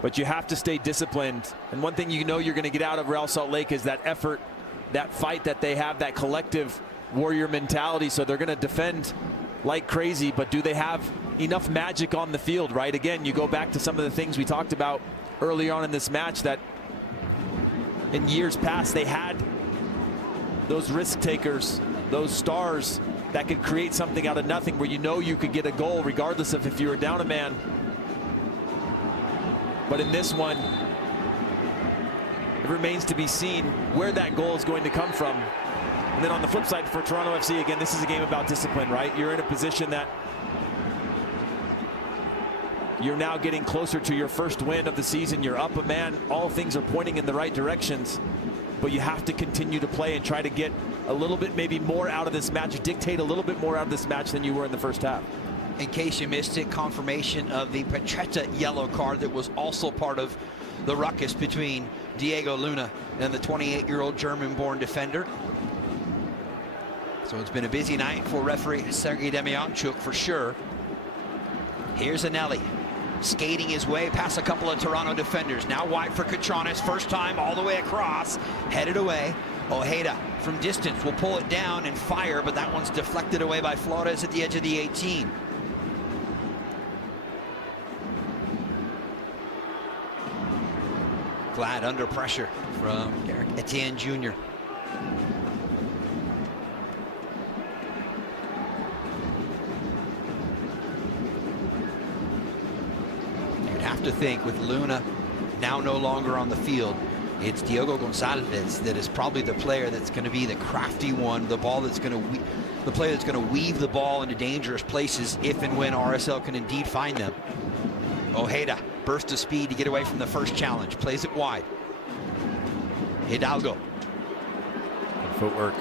But you have to stay disciplined. And one thing you know you're going to get out of Real Salt Lake is that effort, that fight that they have, that collective warrior mentality. So they're going to defend like crazy, but do they have enough magic on the field, right? Again, you go back to some of the things we talked about early on in this match, that in years past they had those risk takers, those stars that could create something out of nothing, where you know you could get a goal regardless of if you were down a man. But in this one, it remains to be seen where that goal is going to come from. And then on the flip side for Toronto FC, again, this is a game about discipline, right? You're in a position that you're now getting closer to your first win of the season. You're up a man. All things are pointing in the right directions. But you have to continue to play and try to get a little bit maybe more out of this match, dictate a little bit more out of this match than you were in the first half. In case you missed it, confirmation of the Petretta yellow card that was also part of the ruckus between Diego Luna and the 28-year-old German-born defender. So it's been a busy night for referee Sergei Demyanchuk for sure. Here's Anelli skating his way past a couple of Toronto defenders. Now wide for Catronis, first time all the way across, headed away. Ojeda from distance will pull it down and fire, but that one's deflected away by Flores at the edge of the 18. Glad under pressure from Derek Etienne Jr. You'd have to think with Luna now no longer on the field, it's Diogo Gonçalves that is probably the player that's going to be the crafty one, the ball that's going to the play that's going to weave the ball into dangerous places if and when RSL can indeed find them. Ojeda, burst of speed to get away from the first challenge, plays it wide. Hidalgo. Good footwork.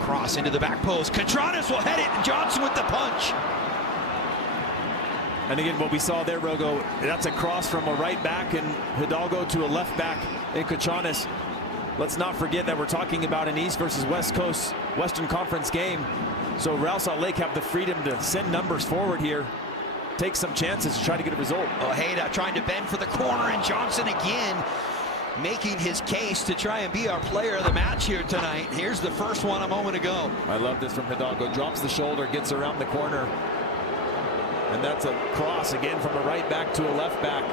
Cross into the back post. Contreras will head it, and Johnson with the punch. And again, what we saw there, Rogo, that's a cross from a right back and Hidalgo to a left back in Contreras. Let's not forget that we're talking about an East versus West Coast Western Conference game. So Real Salt Lake have the freedom to send numbers forward here, take some chances to try to get a result. Ojeda trying to bend for the corner, and Johnson again making his case to try and be our player of the match here tonight. Here's the first one a moment ago. I love this from Hidalgo. Drops the shoulder, gets around the corner. And that's a cross again from a right back to a left back.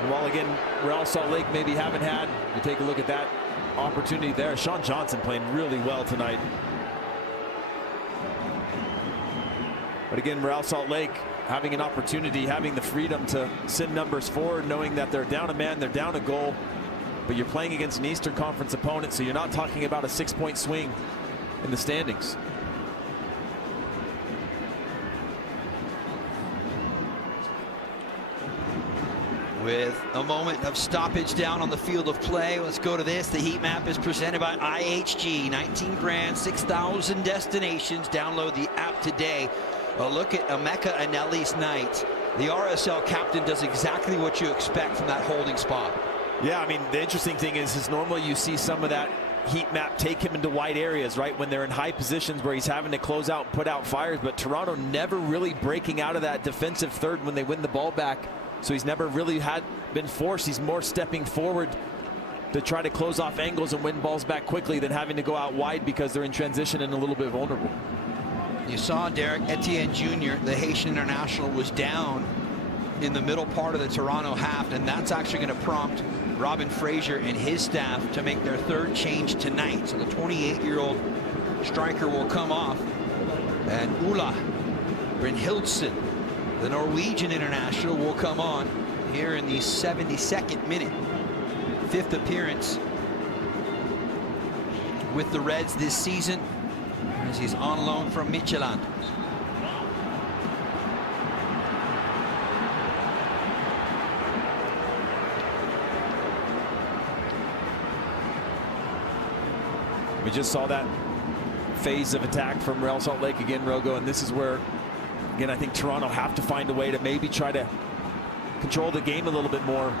And while again, Real Salt Lake maybe haven't had, you take a look at that opportunity there. Sean Johnson playing really well tonight. But again, Real Salt Lake having an opportunity, having the freedom to send numbers forward, knowing that they're down a man, they're down a goal, but you're playing against an Eastern Conference opponent, so you're not talking about a 6-point swing in the standings. With a moment of stoppage down on the field of play, let's go to this. The heat map is presented by IHG. 19 grand, 6,000 destinations. Download the app today. A look at Emeka Aneli's night. The RSL captain does exactly what you expect from that holding spot. Yeah, I mean, the interesting thing is normally you see some of that heat map take him into wide areas, right, when they're in high positions where he's having to close out and put out fires, but Toronto never really breaking out of that defensive third when they win the ball back. So he's never really been forced. He's more stepping forward to try to close off angles and win balls back quickly than having to go out wide because they're in transition and a little bit vulnerable. You saw Derek Etienne Jr., the Haitian international, was down in the middle part of the Toronto half, and that's actually going to prompt Robin Fraser and his staff to make their third change tonight. So the 28-year-old striker will come off, and Ulla Brynhildsen, the Norwegian international, will come on here in the 72nd minute. 5th appearance with the Reds this season, as he's on loan from Midtjylland. We just saw that phase of attack from Real Salt Lake again, Rogo, and this is where, again, I think Toronto have to find a way to maybe try to control the game a little bit more,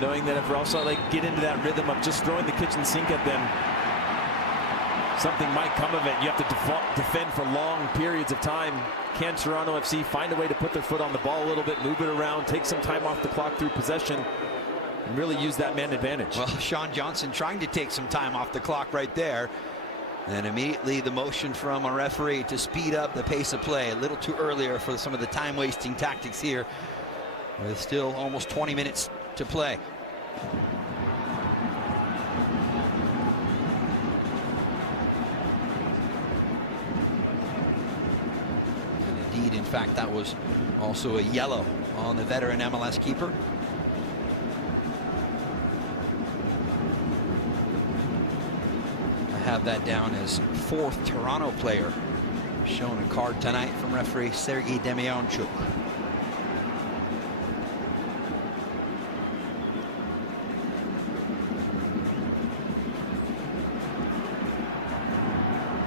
knowing that if Real Salt Lake get into that rhythm of just throwing the kitchen sink at them, something might come of it. You have to defend for long periods of time. Can Toronto FC find a way to put their foot on the ball a little bit, move it around, take some time off the clock through possession, and really use that man advantage? Well, Sean Johnson trying to take some time off the clock right there. And immediately the motion from a referee to speed up the pace of play. A little too earlier for some of the time-wasting tactics here, with still almost 20 minutes to play. And indeed, in fact, that was also a yellow on the veteran MLS keeper. Have that down as 4th Toronto player shown a card tonight from referee Sergei Demyanchuk.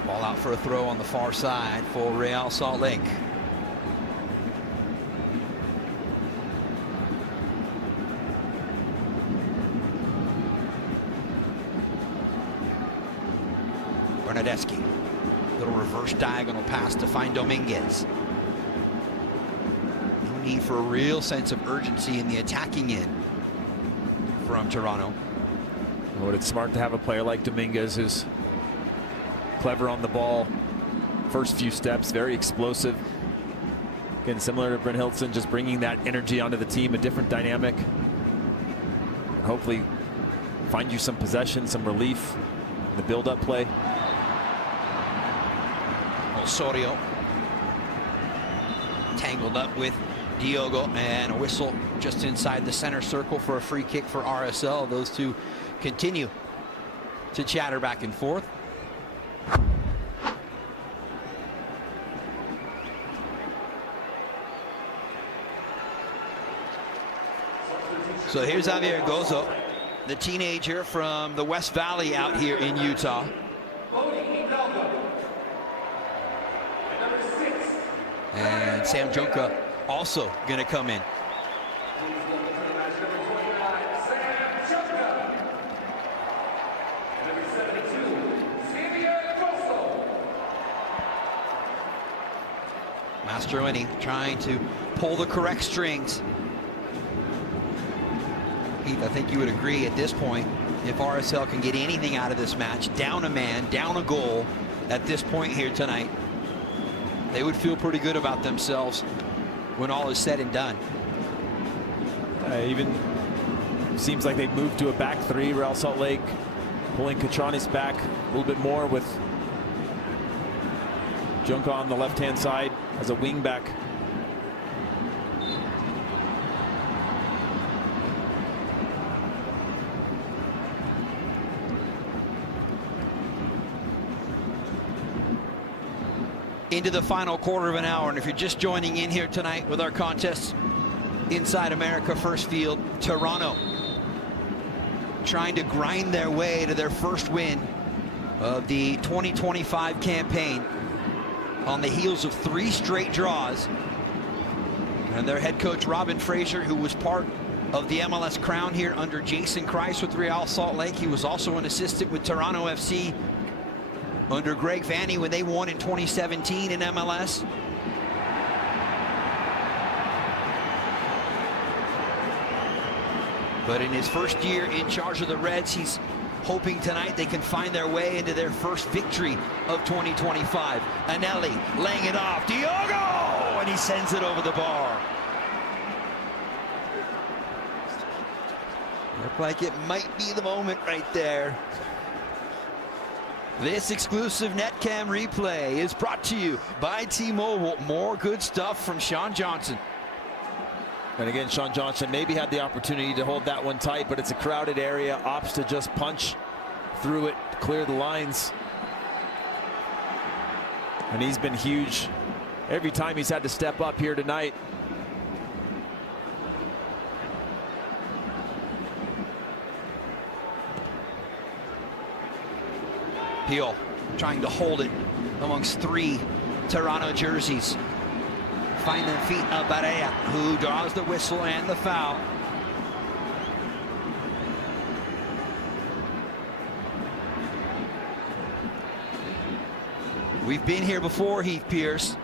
Ball out for a throw on the far side for Real Salt Lake. Bernadeschi, little reverse diagonal pass to find Dominguez. No need for a real sense of urgency in the attacking end from Toronto. Well, it's smart to have a player like Dominguez who's clever on the ball. First few steps, very explosive. Again, similar to Brynhildsen, just bringing that energy onto the team, a different dynamic. And hopefully find you some possession, some relief in the build-up play. Osorio tangled up with Diogo, and a whistle just inside the center circle for a free kick for RSL. Those two continue to chatter back and forth. So here's Javier Gozo, the teenager from the West Valley out here in Utah. And Sam Junka also going to come in. Mastroeni trying to pull the correct strings. Heath, I think you would agree at this point, if RSL can get anything out of this match, down a man, down a goal at this point here tonight, they would feel pretty good about themselves when all is said and done. Even seems like they've moved to a back three. Real Salt Lake pulling Kachanis back a little bit more with Junka on the left-hand side as a wing back. Into the final quarter of an hour, and if you're just joining in here tonight with our contests inside America First Field, Toronto trying to grind their way to their first win of the 2025 campaign on the heels of 3 straight draws. And their head coach Robin Fraser, who was part of the MLS crown here under Jason Kreis with Real Salt Lake. He was also an assistant with Toronto FC under Greg Vanney when they won in 2017 in MLS. But in his first year in charge of the Reds, he's hoping tonight they can find their way into their first victory of 2025. Anelli laying it off. Diogo! And he sends it over the bar. Looked like it might be the moment right there. This exclusive Netcam replay is brought to you by T-Mobile. More good stuff from Sean Johnson. And again, Sean Johnson maybe had the opportunity to hold that one tight, but it's a crowded area. Opts to just punch through it, clear the lines. And he's been huge every time he's had to step up here tonight. Peel trying to hold it amongst 3 Toronto jerseys. Finding feet of Barea, who draws the whistle and the foul. We've been here before, Heath Pierce,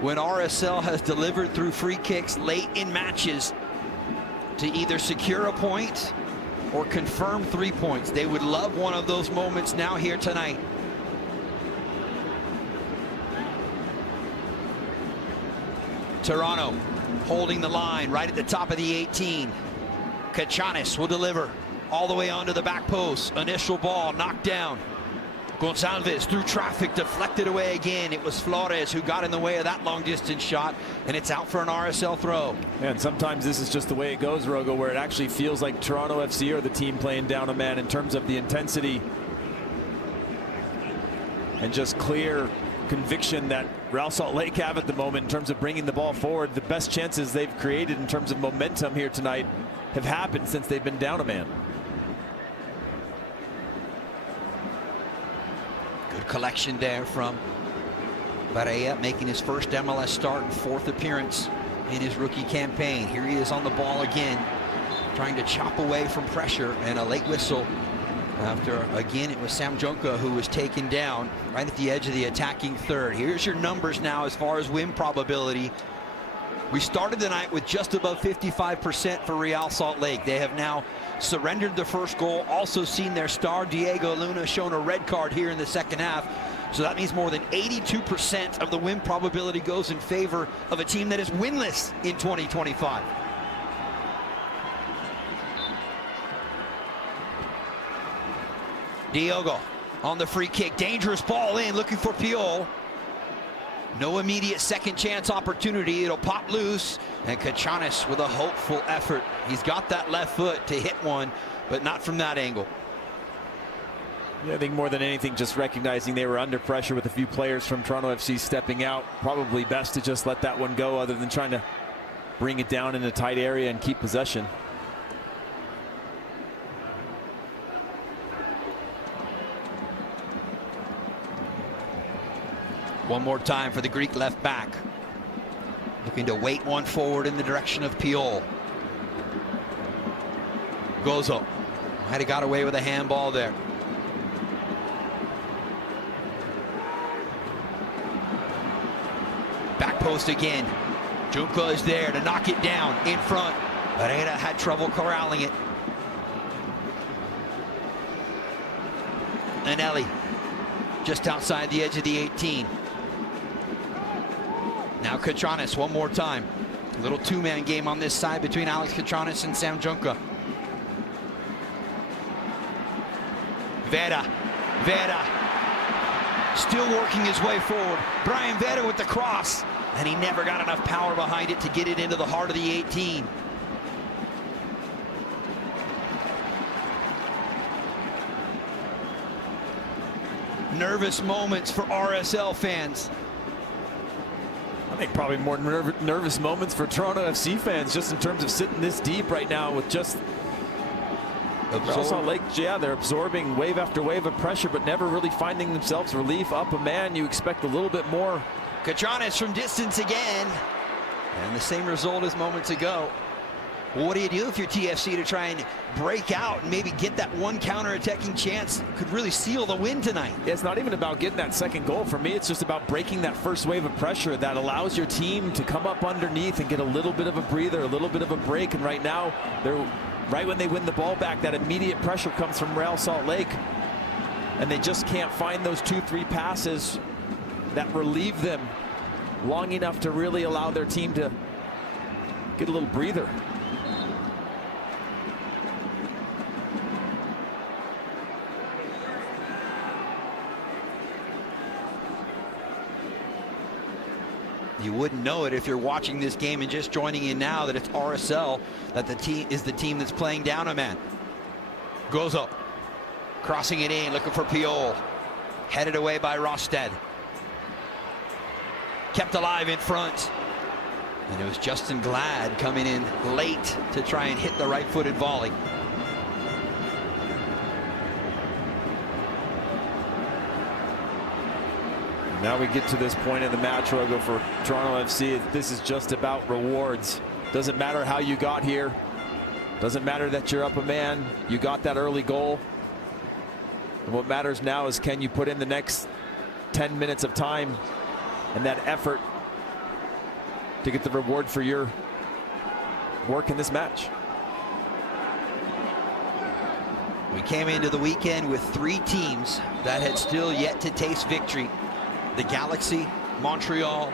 when RSL has delivered through free kicks late in matches to either secure a point or confirm 3 points. They would love one of those moments now here tonight. Toronto holding the line right at the top of the 18. Kachanis will deliver all the way onto the back post. Initial ball knocked down. Gonçalves through traffic, deflected away again. It was Flores who got in the way of that long distance shot, and it's out for an RSL throw. And sometimes this is just the way it goes, Rogo, where it actually feels like Toronto FC are the team playing down a man in terms of the intensity and just clear conviction that Real Salt Lake have at the moment in terms of bringing the ball forward. The best chances they've created in terms of momentum here tonight have happened since they've been down a man. Good collection there from Barea, making his first MLS start and 4th appearance in his rookie campaign. Here he is on the ball again, trying to chop away from pressure, and a late whistle after, again, it was Sam Junka who was taken down right at the edge of the attacking third. Here's your numbers now as far as win probability. We started the night with just above 55% for Real Salt Lake. They have now surrendered the first goal, also seen their star Diego Luna shown a red card here in the second half. So that means more than 82% of the win probability goes in favor of a team that is winless in 2025. Diogo on the free kick, dangerous ball in, looking for Piol. No immediate second chance opportunity. It'll pop loose, and Kachanis with a hopeful effort. He's got that left foot to hit one, but not from that angle. Yeah, I think more than anything, just recognizing they were under pressure with a few players from Toronto FC stepping out. Probably best to just let that one go other than trying to bring it down in a tight area and keep possession. One more time for the Greek left back. Looking to weight one forward in the direction of Piol. Gozo. Might have got away with a handball there. Back post again. Junka is there to knock it down in front. Barrera had trouble corralling it. Anelli just outside the edge of the 18. Now Katranis one more time. A little two-man game on this side between Alex Katranis and Sam Junka. Vera still working his way forward. Brian Vera with the cross, and he never got enough power behind it to get it into the heart of the 18. Nervous moments for RSL fans. I think probably more nervous moments for Toronto FC fans, just in terms of sitting this deep right now with just Real Salt Lake. Yeah, they're absorbing wave after wave of pressure, but never really finding themselves relief. Up a man, you expect a little bit more. Katranis from distance again, and the same result as moments ago. Well, what do you do if you're TFC to try and break out and maybe get that one counter-attacking chance? Could really seal the win tonight. It's not even about getting that second goal. For me, it's just about breaking that first wave of pressure that allows your team to come up underneath and get a little bit of a breather, a little bit of a break. And right now, they're right when they win the ball back, that immediate pressure comes from Real Salt Lake, and they just can't find those 2-3 passes that relieve them long enough to really allow their team to get a little breather. You wouldn't know it if you're watching this game and just joining in now that it's RSL, that the team is the team that's playing down a man. Gozo crossing it in, looking for Piol. Headed away by Rosted. Kept alive in front. And it was Justin Glad coming in late to try and hit the right-footed volley. Now we get to this point in the match, Rogo, for Toronto FC. This is just about rewards. Doesn't matter how you got here. Doesn't matter that you're up a man. You got that early goal. And what matters now is, can you put in the next 10 minutes of time and that effort to get the reward for your work in this match. We came into the weekend with 3 teams that had still yet to taste victory. The Galaxy, Montreal,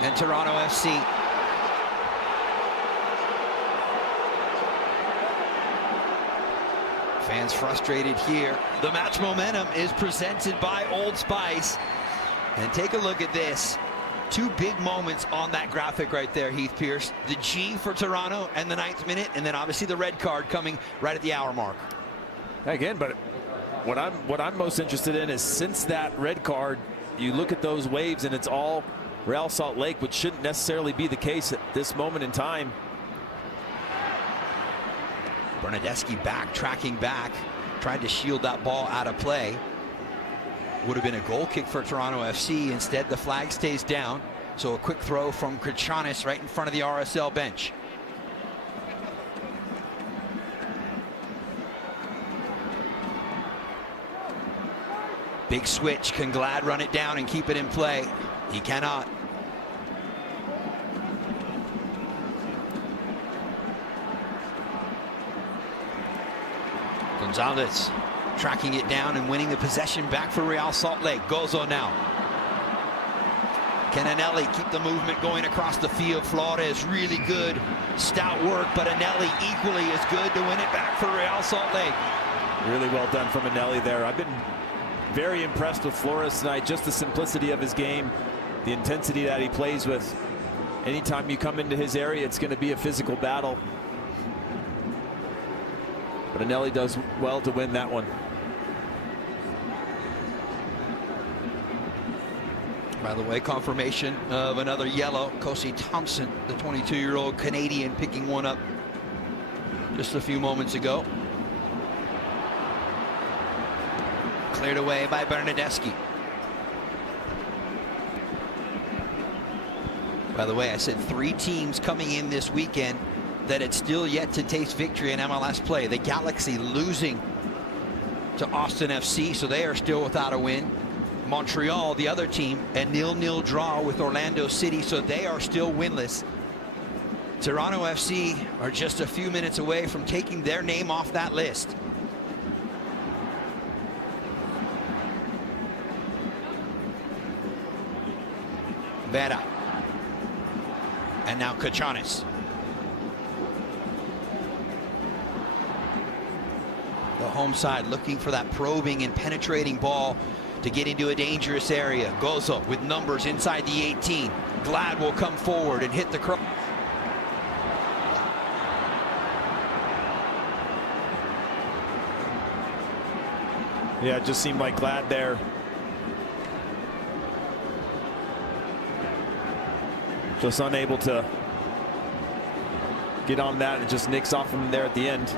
and Toronto FC. Fans frustrated here. The match momentum is presented by Old Spice. And take a look at this. 2 big moments on that graphic right there, Heath Pierce. The G for Toronto and the 9th minute, and then obviously the red card coming right at the hour mark. Again, but what I'm most interested in is, since that red card, you look at those waves and it's all Real Salt Lake, which shouldn't necessarily be the case at this moment in time. Bernadeschi back, tracking back, tried to shield that ball out of play. Would have been a goal kick for Toronto FC. Instead, the flag stays down. So a quick throw from Katranis right in front of the RSL bench. Big switch. Can Glad run it down and keep it in play? He cannot. Gonzalez tracking it down and winning the possession back for Real Salt Lake. Gozo now. Can Anelli keep the movement going across the field? Flores, really good, stout work, but Anelli equally as good to win it back for Real Salt Lake. Really well done from Anelli there. I've been very impressed with Flores tonight. Just the simplicity of his game, the intensity that he plays with. Anytime you come into his area, it's going to be a physical battle. But Anelli does well to win that one. By the way, confirmation of another yellow. Kosi Thompson, the 22-year-old Canadian, picking one up just a few moments ago. Cleared away by Bernadeschi. By the way, I said 3 teams coming in this weekend that had still yet to taste victory in MLS play. The Galaxy losing to Austin FC, so they are still without a win. Montreal, the other team, a 0-0 draw with Orlando City, so they are still winless. Toronto FC are just a few minutes away from taking their name off that list. Vera. And now Kachanis. The home side looking for that probing and penetrating ball to get into a dangerous area. Gozo with numbers inside the 18. Glad will come forward and hit the cross. Yeah, it just seemed like Glad there. Just unable to get on that. It just nicks off from there at the end.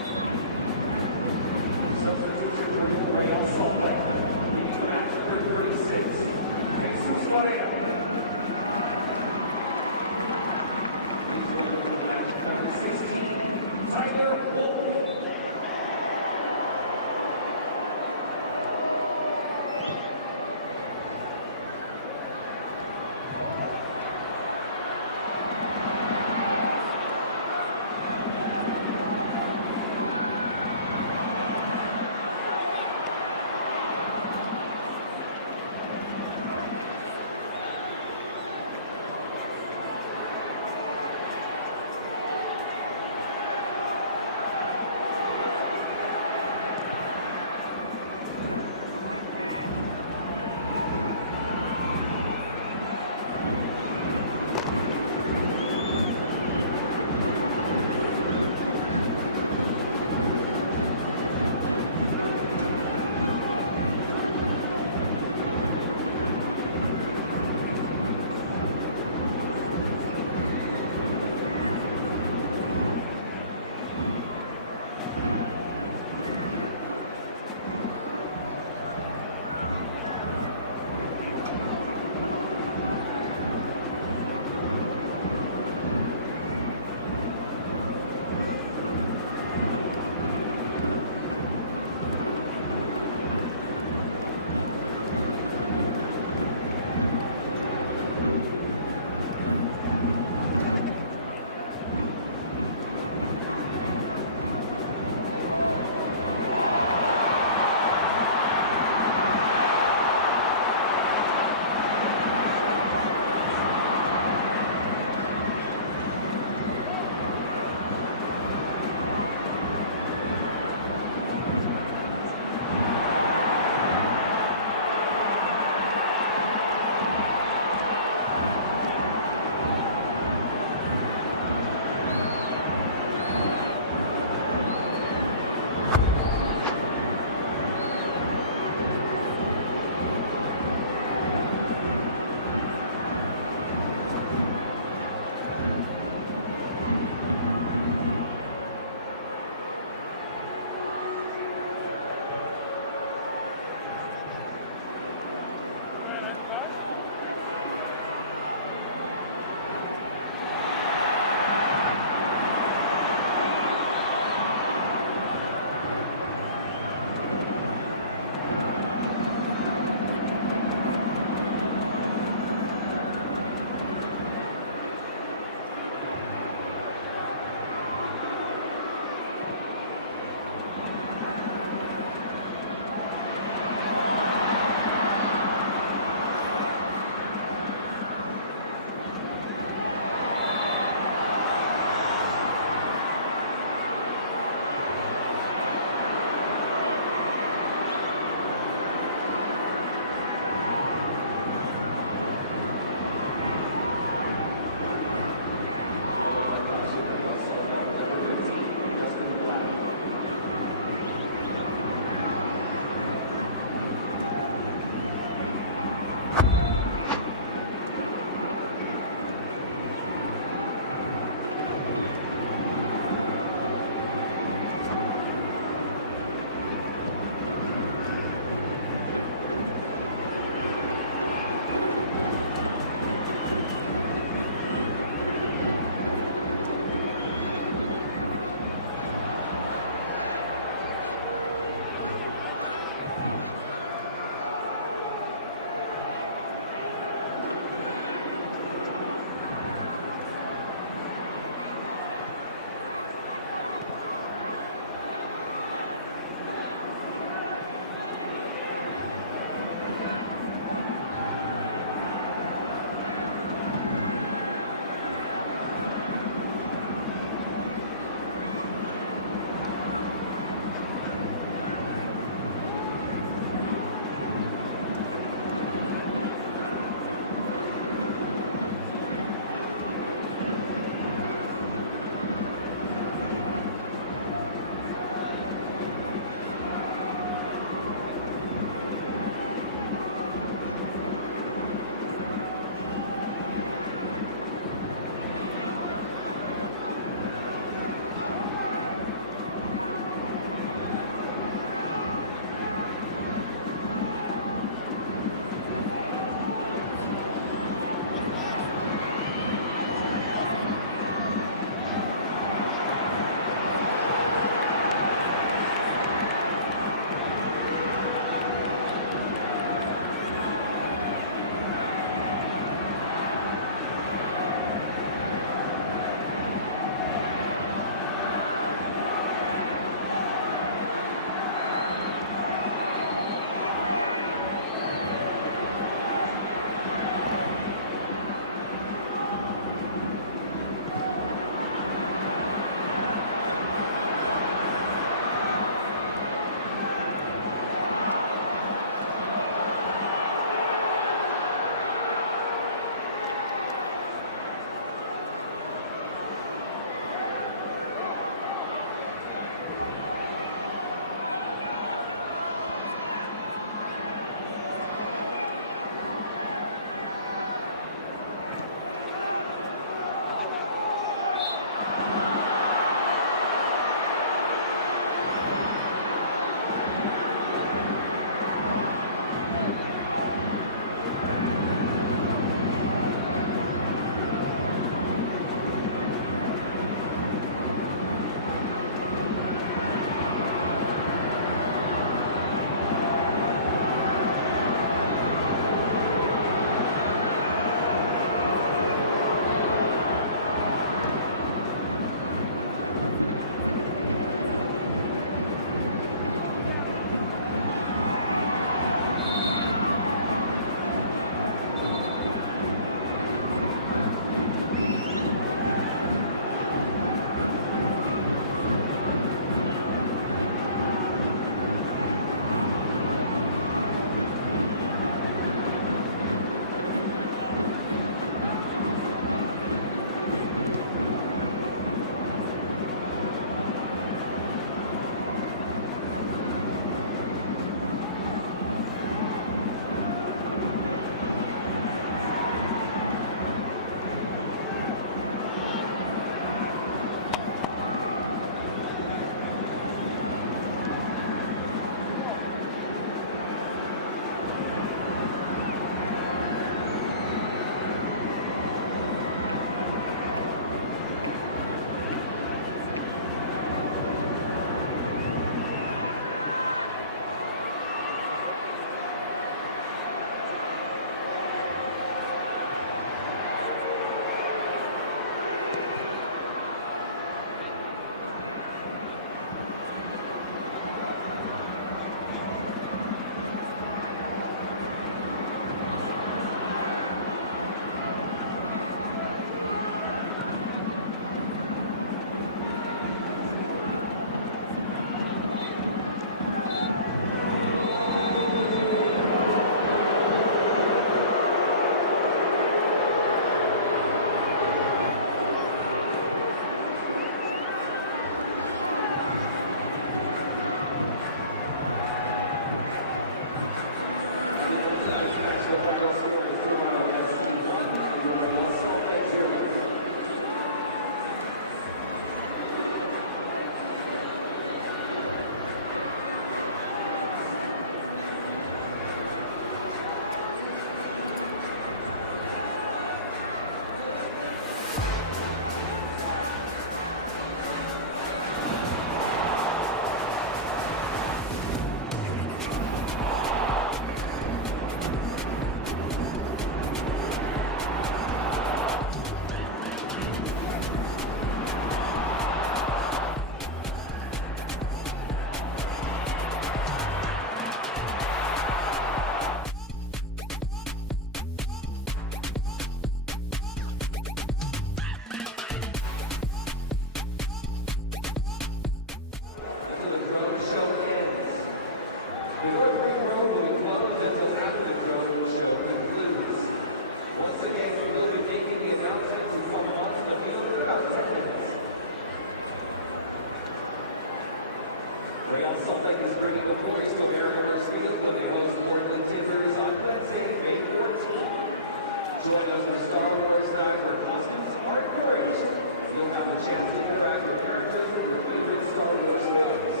Salt Lake is bringing the boys to America Stadium when they host Portland Timbers on Wednesday, May 14th. Join us for Star Wars night where costumes are encouraged. You'll have the chance to interact with characters with your favorite Star Wars films.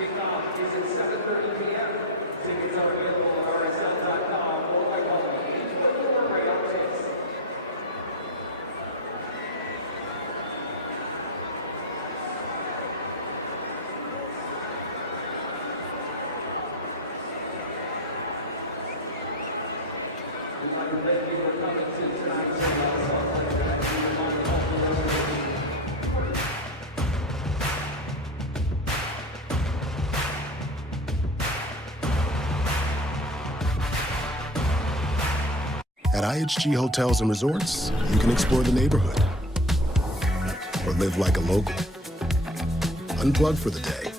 Kickoff is at 7:30 p.m. Tickets are available at rsl.com or by calling 844-RAY-ON-TICKS. At IHG Hotels and Resorts, you can explore the neighborhood or live like a local. Unplug for the day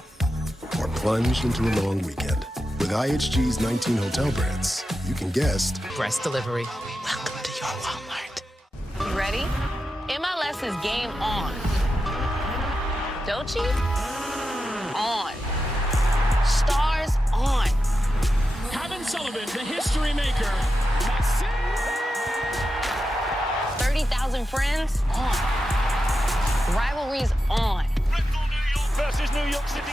or plunge into a long weekend. With IHG's 19 hotel brands, you can guest Press delivery. Welcome to your Walmart. You ready? MLS is game on. Dochi? On. Stars on. Kevin Sullivan, the history maker. 30,000 friends? On. Rivalries on. Versus New York City.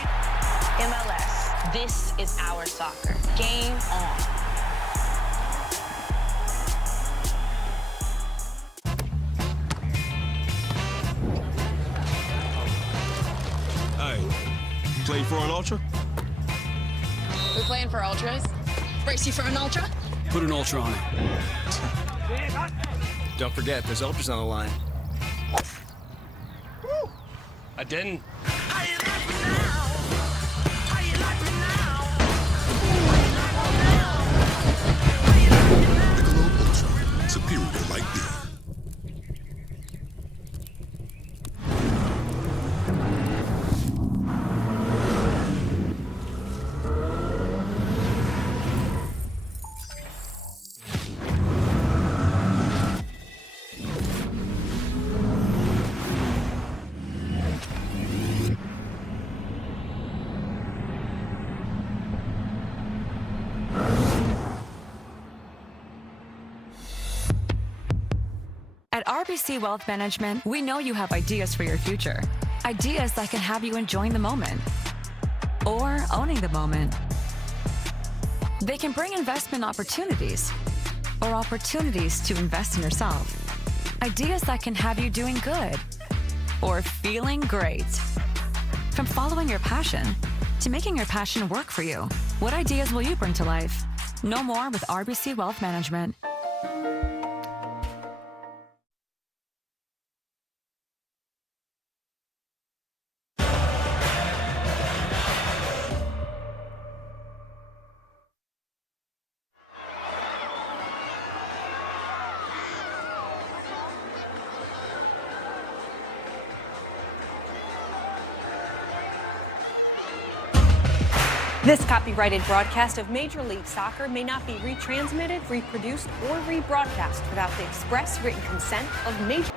MLS, this is our soccer. Game on. Hey, you playing for an ultra? We playing for ultras? Brace you for an ultra? Put an ultra on it. Don't forget, there's ultras on the line. Woo! I didn't. Michelob Ultra, superior to light beer. At RBC Wealth Management, we know you have ideas for your future. Ideas that can have you enjoying the moment or owning the moment. They can bring investment opportunities or opportunities to invest in yourself. Ideas that can have you doing good or feeling great. From following your passion to making your passion work for you. What ideas will you bring to life? Know more with RBC Wealth Management. This copyrighted broadcast of Major League Soccer may not be retransmitted, reproduced, or rebroadcast without the express written consent of Major